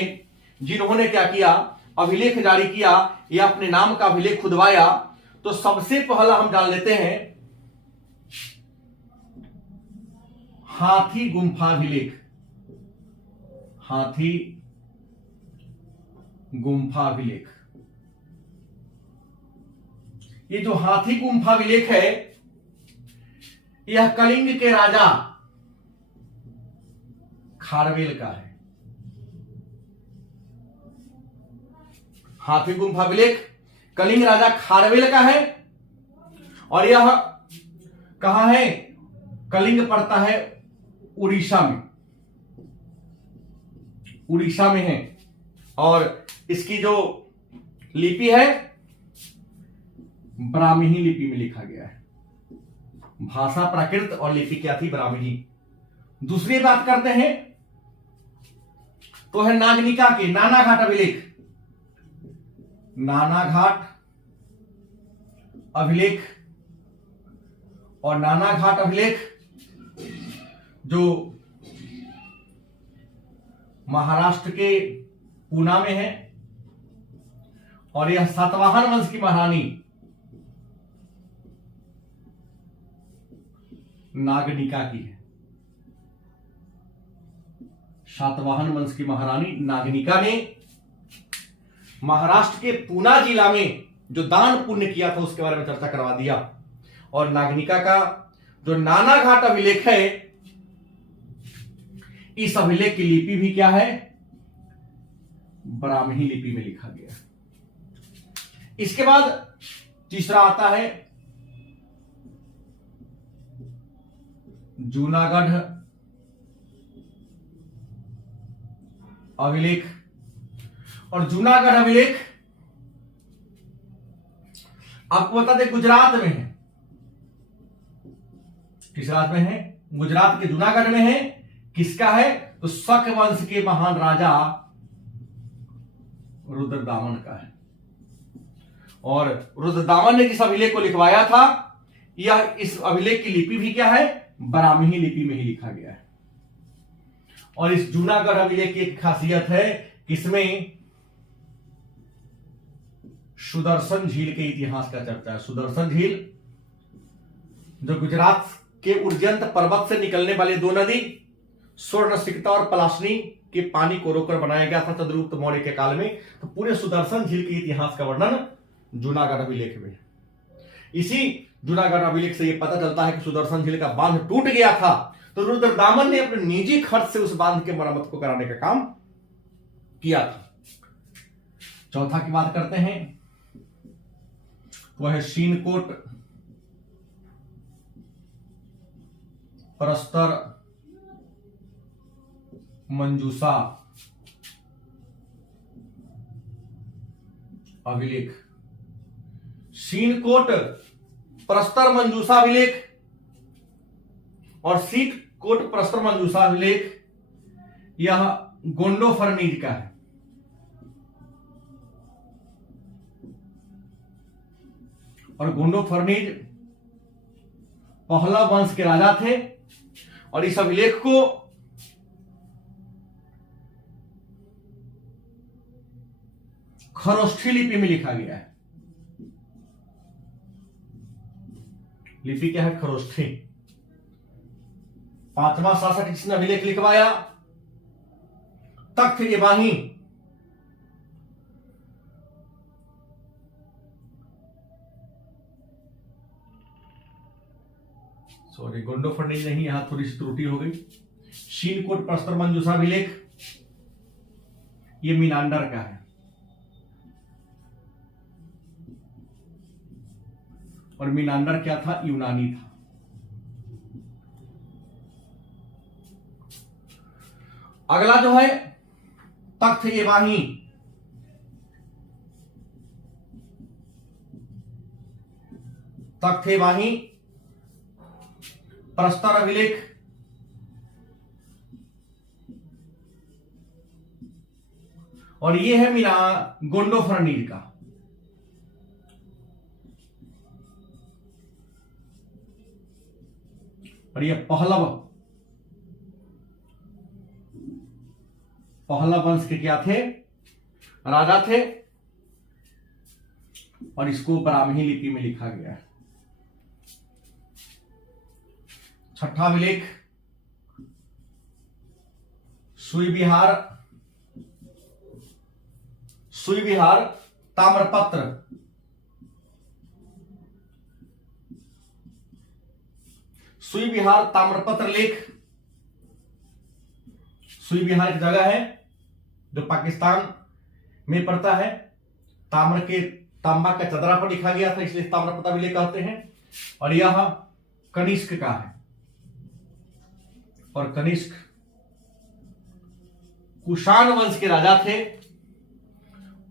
जिन्होंने क्या किया? अभिलेख जारी किया या अपने नाम का अभिलेख खुदवाया। तो सबसे पहला हम जान लेते हैं हाथी गुम्फाभिलेख। हाथी गुम्फाभिलेख, ये जो हाथी गुम्फाभिलेख है, यह कलिंग के राजा खारवेल का है। हाथी गुम्फा अभिलेख कलिंग राजा खारवेल का है और यह कहां है? कलिंग पड़ता है उड़ीसा में, उड़ीसा में है। और इसकी जो लिपि है ब्राह्मी लिपि में लिखा गया है। भाषा प्राकृत और लिपि क्या थी? ब्राह्मी। दूसरी बात करते हैं तो है नागनिका के नानाघाट अभिलेख। नानाघाट अभिलेख और नानाघाट अभिलेख जो महाराष्ट्र के पूना में है और यह सातवाहन वंश की महारानी नागनिका की है। सातवाहन वंश की महारानी नागनिका ने महाराष्ट्र के पूना जिला में जो दान पुण्य किया था उसके बारे में चर्चा करवा दिया। और नागनिका का जो नानाघाट अभिलेख है, इस अभिलेख की लिपि भी क्या है? ब्राह्मी लिपि में लिखा गया। इसके बाद तीसरा आता है जूनागढ़ अभिलेख। और जूनागढ़ अभिलेख आपको बता दें गुजरात में है। किस राज्य में है? गुजरात के जूनागढ़ में है। किसका है? तो शक वंश के महान राजा रुद्रदामन का है। और रुद्रदामन ने जिस अभिलेख को लिखवाया था, यह इस अभिलेख की लिपि भी क्या है? ब्राह्मी लिपि में ही लिखा गया है। और इस जूनागढ़ अभिलेख की एक खासियत है, किसमें सुदर्शन झील के इतिहास का चर्चा है। सुदर्शन झील जो गुजरात के उर्जंत पर्वत से निकलने वाले दो नदी स्वर्ण सिकता और पलाशनी के पानी को रोककर बनाया गया था चंद्रगुप्त मौर्य के काल में। तो पूरे सुदर्शन झील के इतिहास का वर्णन जूनागढ़ अभिलेख में। इसी जूनागढ़ अभिलेख से यह पता चलता है कि सुदर्शन झील का बांध टूट गया था, तो रुद्रदामन ने अपने निजी खर्च से उस बांध के मरम्मत को कराने का काम किया था। चौथा की बात करते हैं, वह है शीनकोट प्रस्तर मंजूषा अभिलेख। शीनकोट प्रस्तर मंजूषा अभिलेख और सीटकोट प्रस्तर मंजूषा अभिलेख यह गोंडो फर्नीज का है। और गोंडो फर्नीज पहला वंश के राजा थे और इस अभिलेख को खरोष्ठी लिपि में लिखा गया है। लिपि क्या है? खरोष्ठी। पांचवा शासक जिसने अभिलेख लिखवाया, तख्त एबाही। सॉरी, गोंडो फर्नीज नहीं, यहां थोड़ी सी त्रुटि हो गई। शीनकोट प्रस्तर मंजूषा अभिलेख ये मीनांडर का है। और मीनांडर क्या था? यूनानी था। अगला जो है तख्त एबाही। तख्त एबाही प्रस्तर अभिलेख और ये है मीना गोंडो फर्नीज का। और ये पहलव वंश के क्या थे? राजा थे। और इसको ब्राह्मी लिपि में लिखा गया है। छठा अभिलेख सुई विहार ताम्रपत्र। सुई विहार ताम्रपत्र लेख सुई विहार एक जगह है जो पाकिस्तान में पड़ता है। तांबा का चदरा पर लिखा गया था, इसलिए ताम्रपता विलेख कहते हैं। और यह कनिष्क का है, और कनिष्क कुषाण वंश के राजा थे,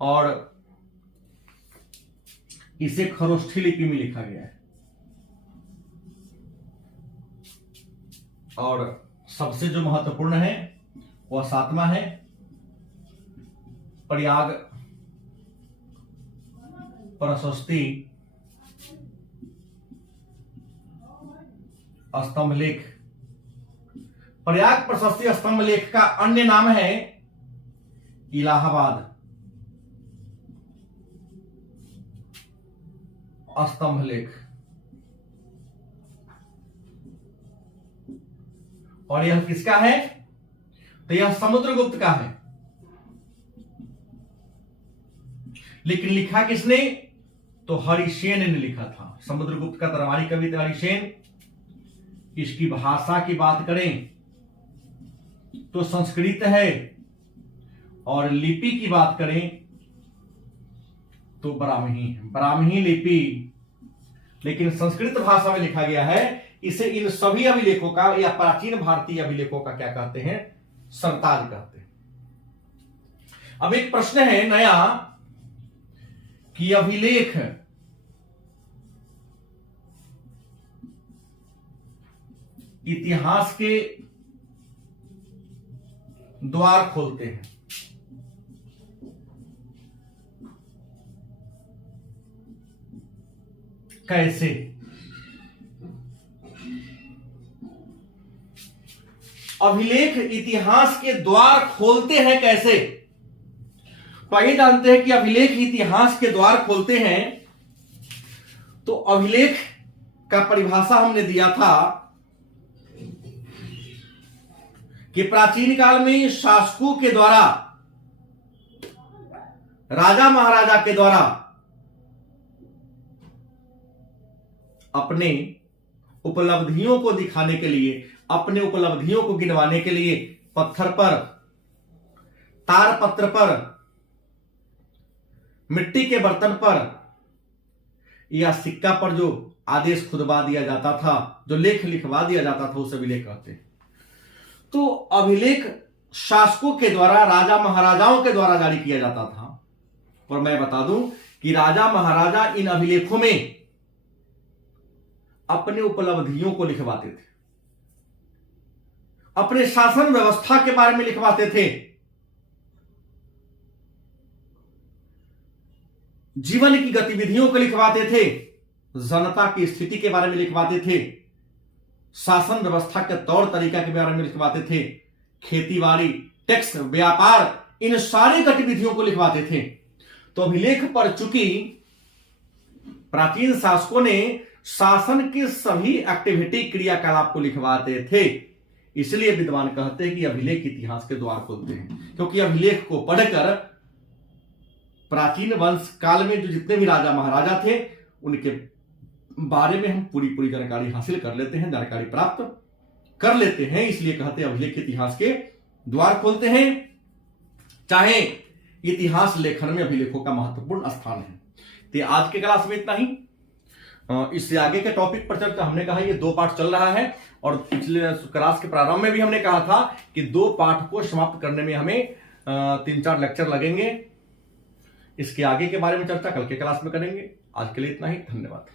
और इसे खरोष्ठी लिपि में लिखा गया है। और सबसे जो महत्वपूर्ण है वह 7वां है, प्रयाग प्रशस्ति स्तंभ लेख। प्रयाग प्रशस्ति स्तंभ लेख का अन्य नाम है इलाहाबाद स्तंभ लेख। और यह किसका है? तो यह समुद्रगुप्त का है। लेकिन लिखा किसने? तो हरिसेन ने लिखा था। समुद्रगुप्त का दरबारी कवि थे हरिसेन। इसकी भाषा की बात करें तो संस्कृत है, और लिपि की बात करें तो ब्राह्मी है, ब्राह्मी लिपि। लेकिन संस्कृत भाषा में लिखा गया है। इसे इन सभी अभिलेखों का या प्राचीन भारतीय अभिलेखों का क्या कहते हैं? सरताज कहते हैं। अब एक प्रश्न है नया कि अभिलेख इतिहास के द्वार खोलते हैं। कैसे? अभिलेख इतिहास के द्वार खोलते हैं कैसे? तो आइए जानते हैं कि अभिलेख इतिहास के द्वार खोलते हैं। तो अभिलेख का परिभाषा हमने दिया था कि प्राचीन काल में शासकों के द्वारा, राजा महाराजा के द्वारा अपने उपलब्धियों को दिखाने के लिए, अपने उपलब्धियों को गिनवाने के लिए पत्थर पर, तारपत्र पर, मिट्टी के बर्तन पर या सिक्का पर जो आदेश खुदवा दिया जाता था, जो लेख लिखवा दिया जाता था, उसे अभिलेख कहते हैं। तो अभिलेख शासकों के द्वारा, राजा महाराजाओं के द्वारा जारी किया जाता था। और मैं बता दूं कि राजा महाराजा इन अभिलेखों में अपने उपलब्धियों को लिखवाते थे, अपने शासन व्यवस्था के बारे में लिखवाते थे, जीवन की गतिविधियों को लिखवाते थे, जनता की स्थिति के बारे में लिखवाते थे, शासन व्यवस्था के तौर तरीका के बारे में लिखवाते थे, खेतीबाड़ी, टैक्स, व्यापार, इन सारी गतिविधियों को लिखवाते थे। तो अभिलेख पर चूंकि प्राचीन शासकों ने शासन के सभी एक्टिविटी, क्रियाकलाप को लिखवाते थे, इसलिए विद्वान कहते हैं कि अभिलेख इतिहास के द्वार खोलते हैं। क्योंकि अभिलेख को पढ़कर प्राचीन वंश काल में जो जितने भी राजा महाराजा थे उनके बारे में हम पूरी जानकारी हासिल कर लेते हैं, जानकारी प्राप्त कर लेते हैं। इसलिए कहते हैं अभिलेख इतिहास के द्वार खोलते हैं। चाहे इतिहास लेखन में अभिलेखों का महत्वपूर्ण स्थान है। तो आज के क्लास में इतना ही। इससे आगे के टॉपिक पर चर्चा, हमने कहा ये 2 पाठ चल रहा है, और पिछले क्लास के प्रारंभ में भी हमने कहा था कि 2 पाठ को समाप्त करने में हमें 3-4 लेक्चर लगेंगे। इसके आगे के बारे में चर्चा कल के क्लास में करेंगे। आज के लिए इतना ही। धन्यवाद।